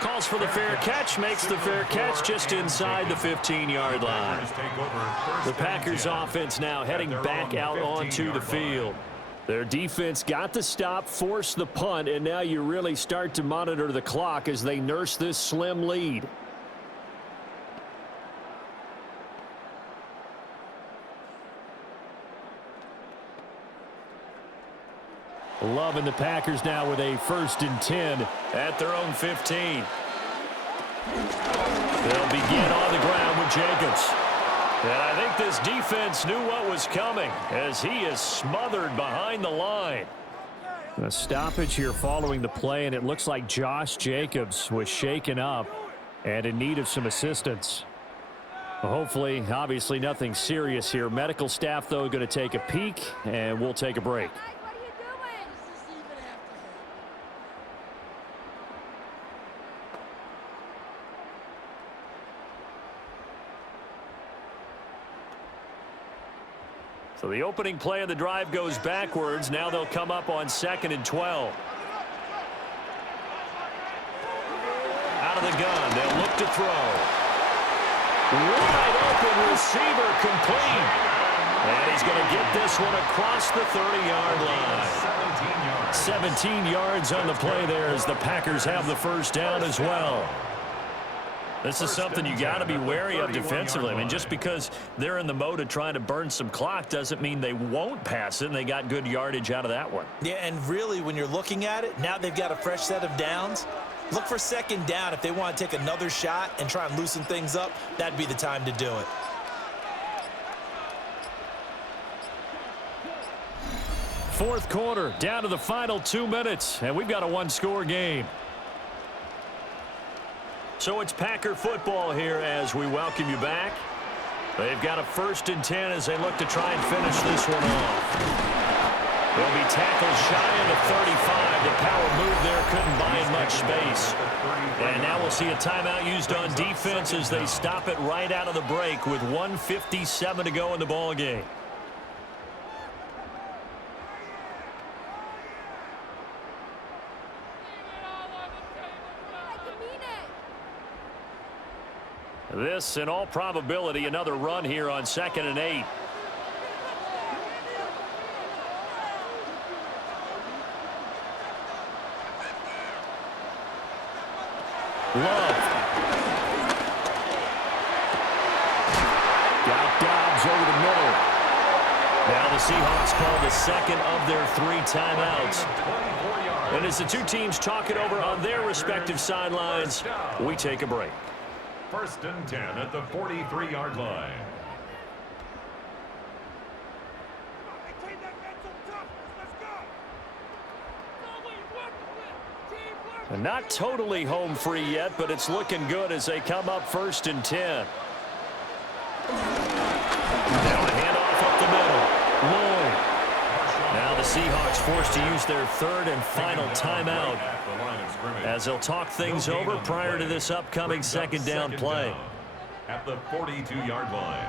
Calls for the fair catch, makes the fair catch just inside the 15-yard line. The Packers offense now heading back out onto the field. Their defense got the stop, forced the punt, and now you really start to monitor the clock as they nurse this slim lead. Loving the Packers now with a 1st and 10 at their own 15. They'll begin on the ground with Jacobs. And I think this defense knew what was coming as he is smothered behind the line. A stoppage here following the play, and it looks like Josh Jacobs was shaken up and in need of some assistance. Hopefully, obviously nothing serious here. Medical staff, though, going to take a peek, and we'll take a break. So the opening play of the drive goes backwards. Now they'll come up on 2nd and 12. Out of the gun, they'll look to throw. Wide open receiver complete. And he's going to get this one across the 30-yard line. 17 yards on the play there as the Packers have the 1st down as well. This is something you got to be wary of defensively. I mean, just because they're in the mode of trying to burn some clock doesn't mean they won't pass it, and they got good yardage out of that one. Yeah, and really, when you're looking at it, now they've got a fresh set of downs. Look for 2nd down. If they want to take another shot and try and loosen things up, that'd be the time to do it. Fourth quarter, down to the final 2 minutes, and we've got a 1-score game. So it's Packer football here as we welcome you back. They've got a 1st and 10 as they look to try and finish this one off. They'll be tackled shy of the 35. The power move there couldn't buy in much space. And now we'll see a timeout used on defense as they stop it right out of the break with 1:57 to go in the ball game. This, in all probability, another run here on 2nd and 8. Love. Got Dobbs over the middle. Now the Seahawks call the 2nd of their 3 timeouts. And as the 2 teams talk it over on their respective sidelines, we take a break. 1st and 10 at the 43-yard line. And not totally home free yet, but it's looking good as they come up 1st and 10. Now a handoff up the middle. Lloyd. Now the Seahawks forced to use their 3rd and final timeout as they'll talk things over prior to this upcoming 2nd down play. At the 42-yard line.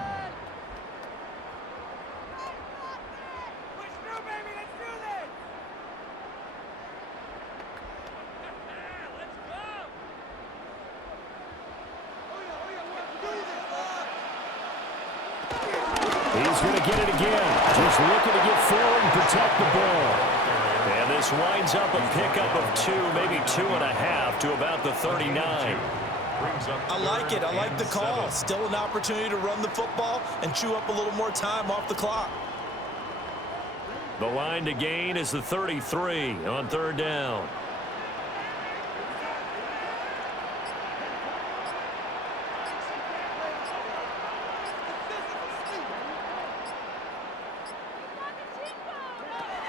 He's going to get it again. Just looking to get forward and protect the ball. And this winds up a pickup of 2, maybe 2.5 to about the 39. Brings up I like it. I like the call. 7. Still an opportunity to run the football and chew up a little more time off the clock. The line to gain is the 33 on 3rd down.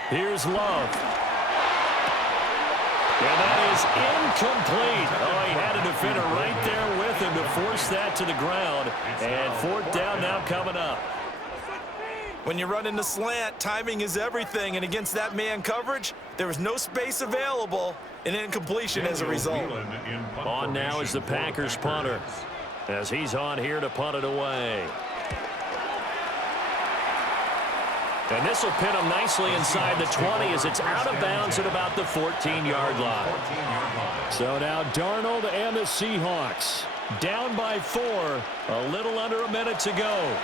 Here's Love. And that is incomplete. Oh, he had a defender right there with him to force that to the ground. And 4th down now coming up. When you run in the slant, timing is everything. And against that man coverage, there was no space available. And incompletion as a result. On now is the Packers punter, as he's on here to punt it away. And this will pin him nicely inside the 20 as it's out of bounds at about the 14-yard line. So now Darnold and the Seahawks down by 4, a little under a minute to go.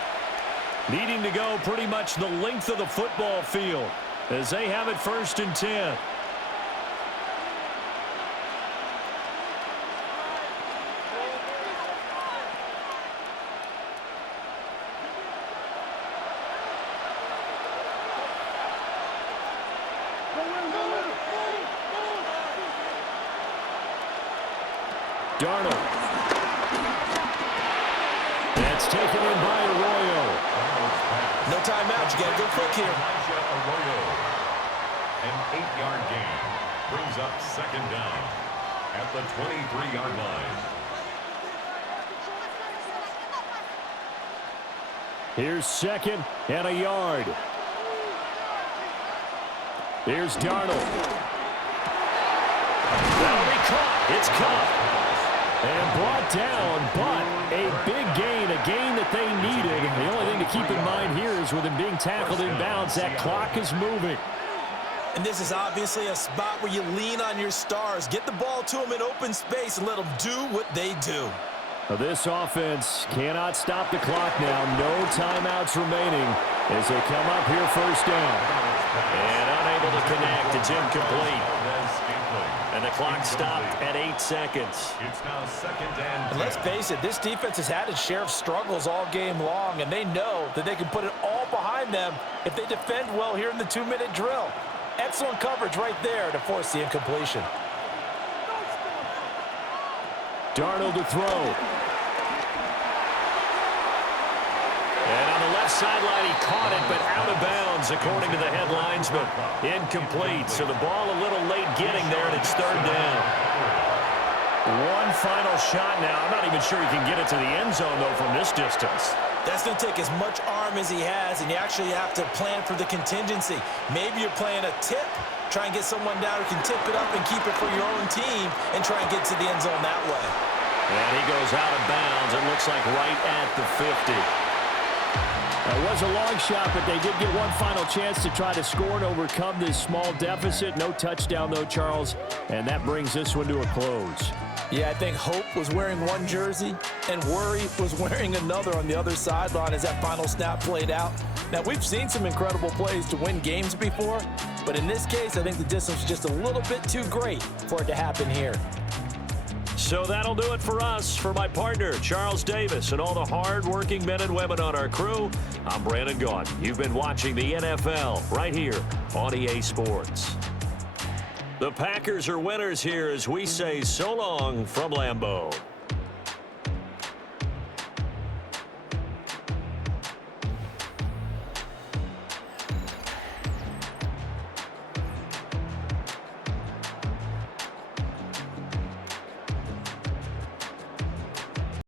Needing to go pretty much the length of the football field as they have it 1st and 10. Darnold. That's taken in by Arroyo. No timeout. You got to go quick here. Arroyo. An 8-yard gain brings up 2nd down at the 23-yard line. Here's 2nd and a yard. Here's Darnold. That'll be caught. It's caught. And brought down, but a big gain, a gain that they needed. The only thing to keep in mind here is with him being tackled in bounds, that clock is moving. And this is obviously a spot where you lean on your stars. Get the ball to them in open space and let them do what they do. This offense cannot stop the clock now. No timeouts remaining as they come up here 1st down. And unable to connect. It's incomplete. And the clock stopped at 8 seconds. It's now 2nd and 10. And let's face it, this defense has had its share of struggles all game long, and they know that they can put it all behind them if they defend well here in the 2-minute drill. Excellent coverage right there to force the incompletion. Darnold to throw. And on the left sideline, he caught it, but out of bounds, according to the head linesman. Incomplete, so the ball a little late getting there, and it's 3rd down. One final shot now. I'm not even sure he can get it to the end zone, though, from this distance. That's going to take as much arm as he has, and you actually have to plan for the contingency. Maybe you're playing a tip. Try and get someone down who can tip it up and keep it for your own team and try and get to the end zone that way. And he goes out of bounds. It looks like right at the 50. It was a long shot, but they did get one final chance to try to score and overcome this small deficit. No touchdown, though, Charles, and that brings this one to a close. Yeah, I think Hope was wearing one jersey and Worry was wearing another on the other sideline as that final snap played out. Now, we've seen some incredible plays to win games before, but in this case, I think the distance was just a little bit too great for it to happen here. So that'll do it for us. For my partner, Charles Davis, and all the hard-working men and women on our crew, I'm Brandon Gaudin. You've been watching the NFL right here on EA Sports. The Packers are winners here as we say so long from Lambeau.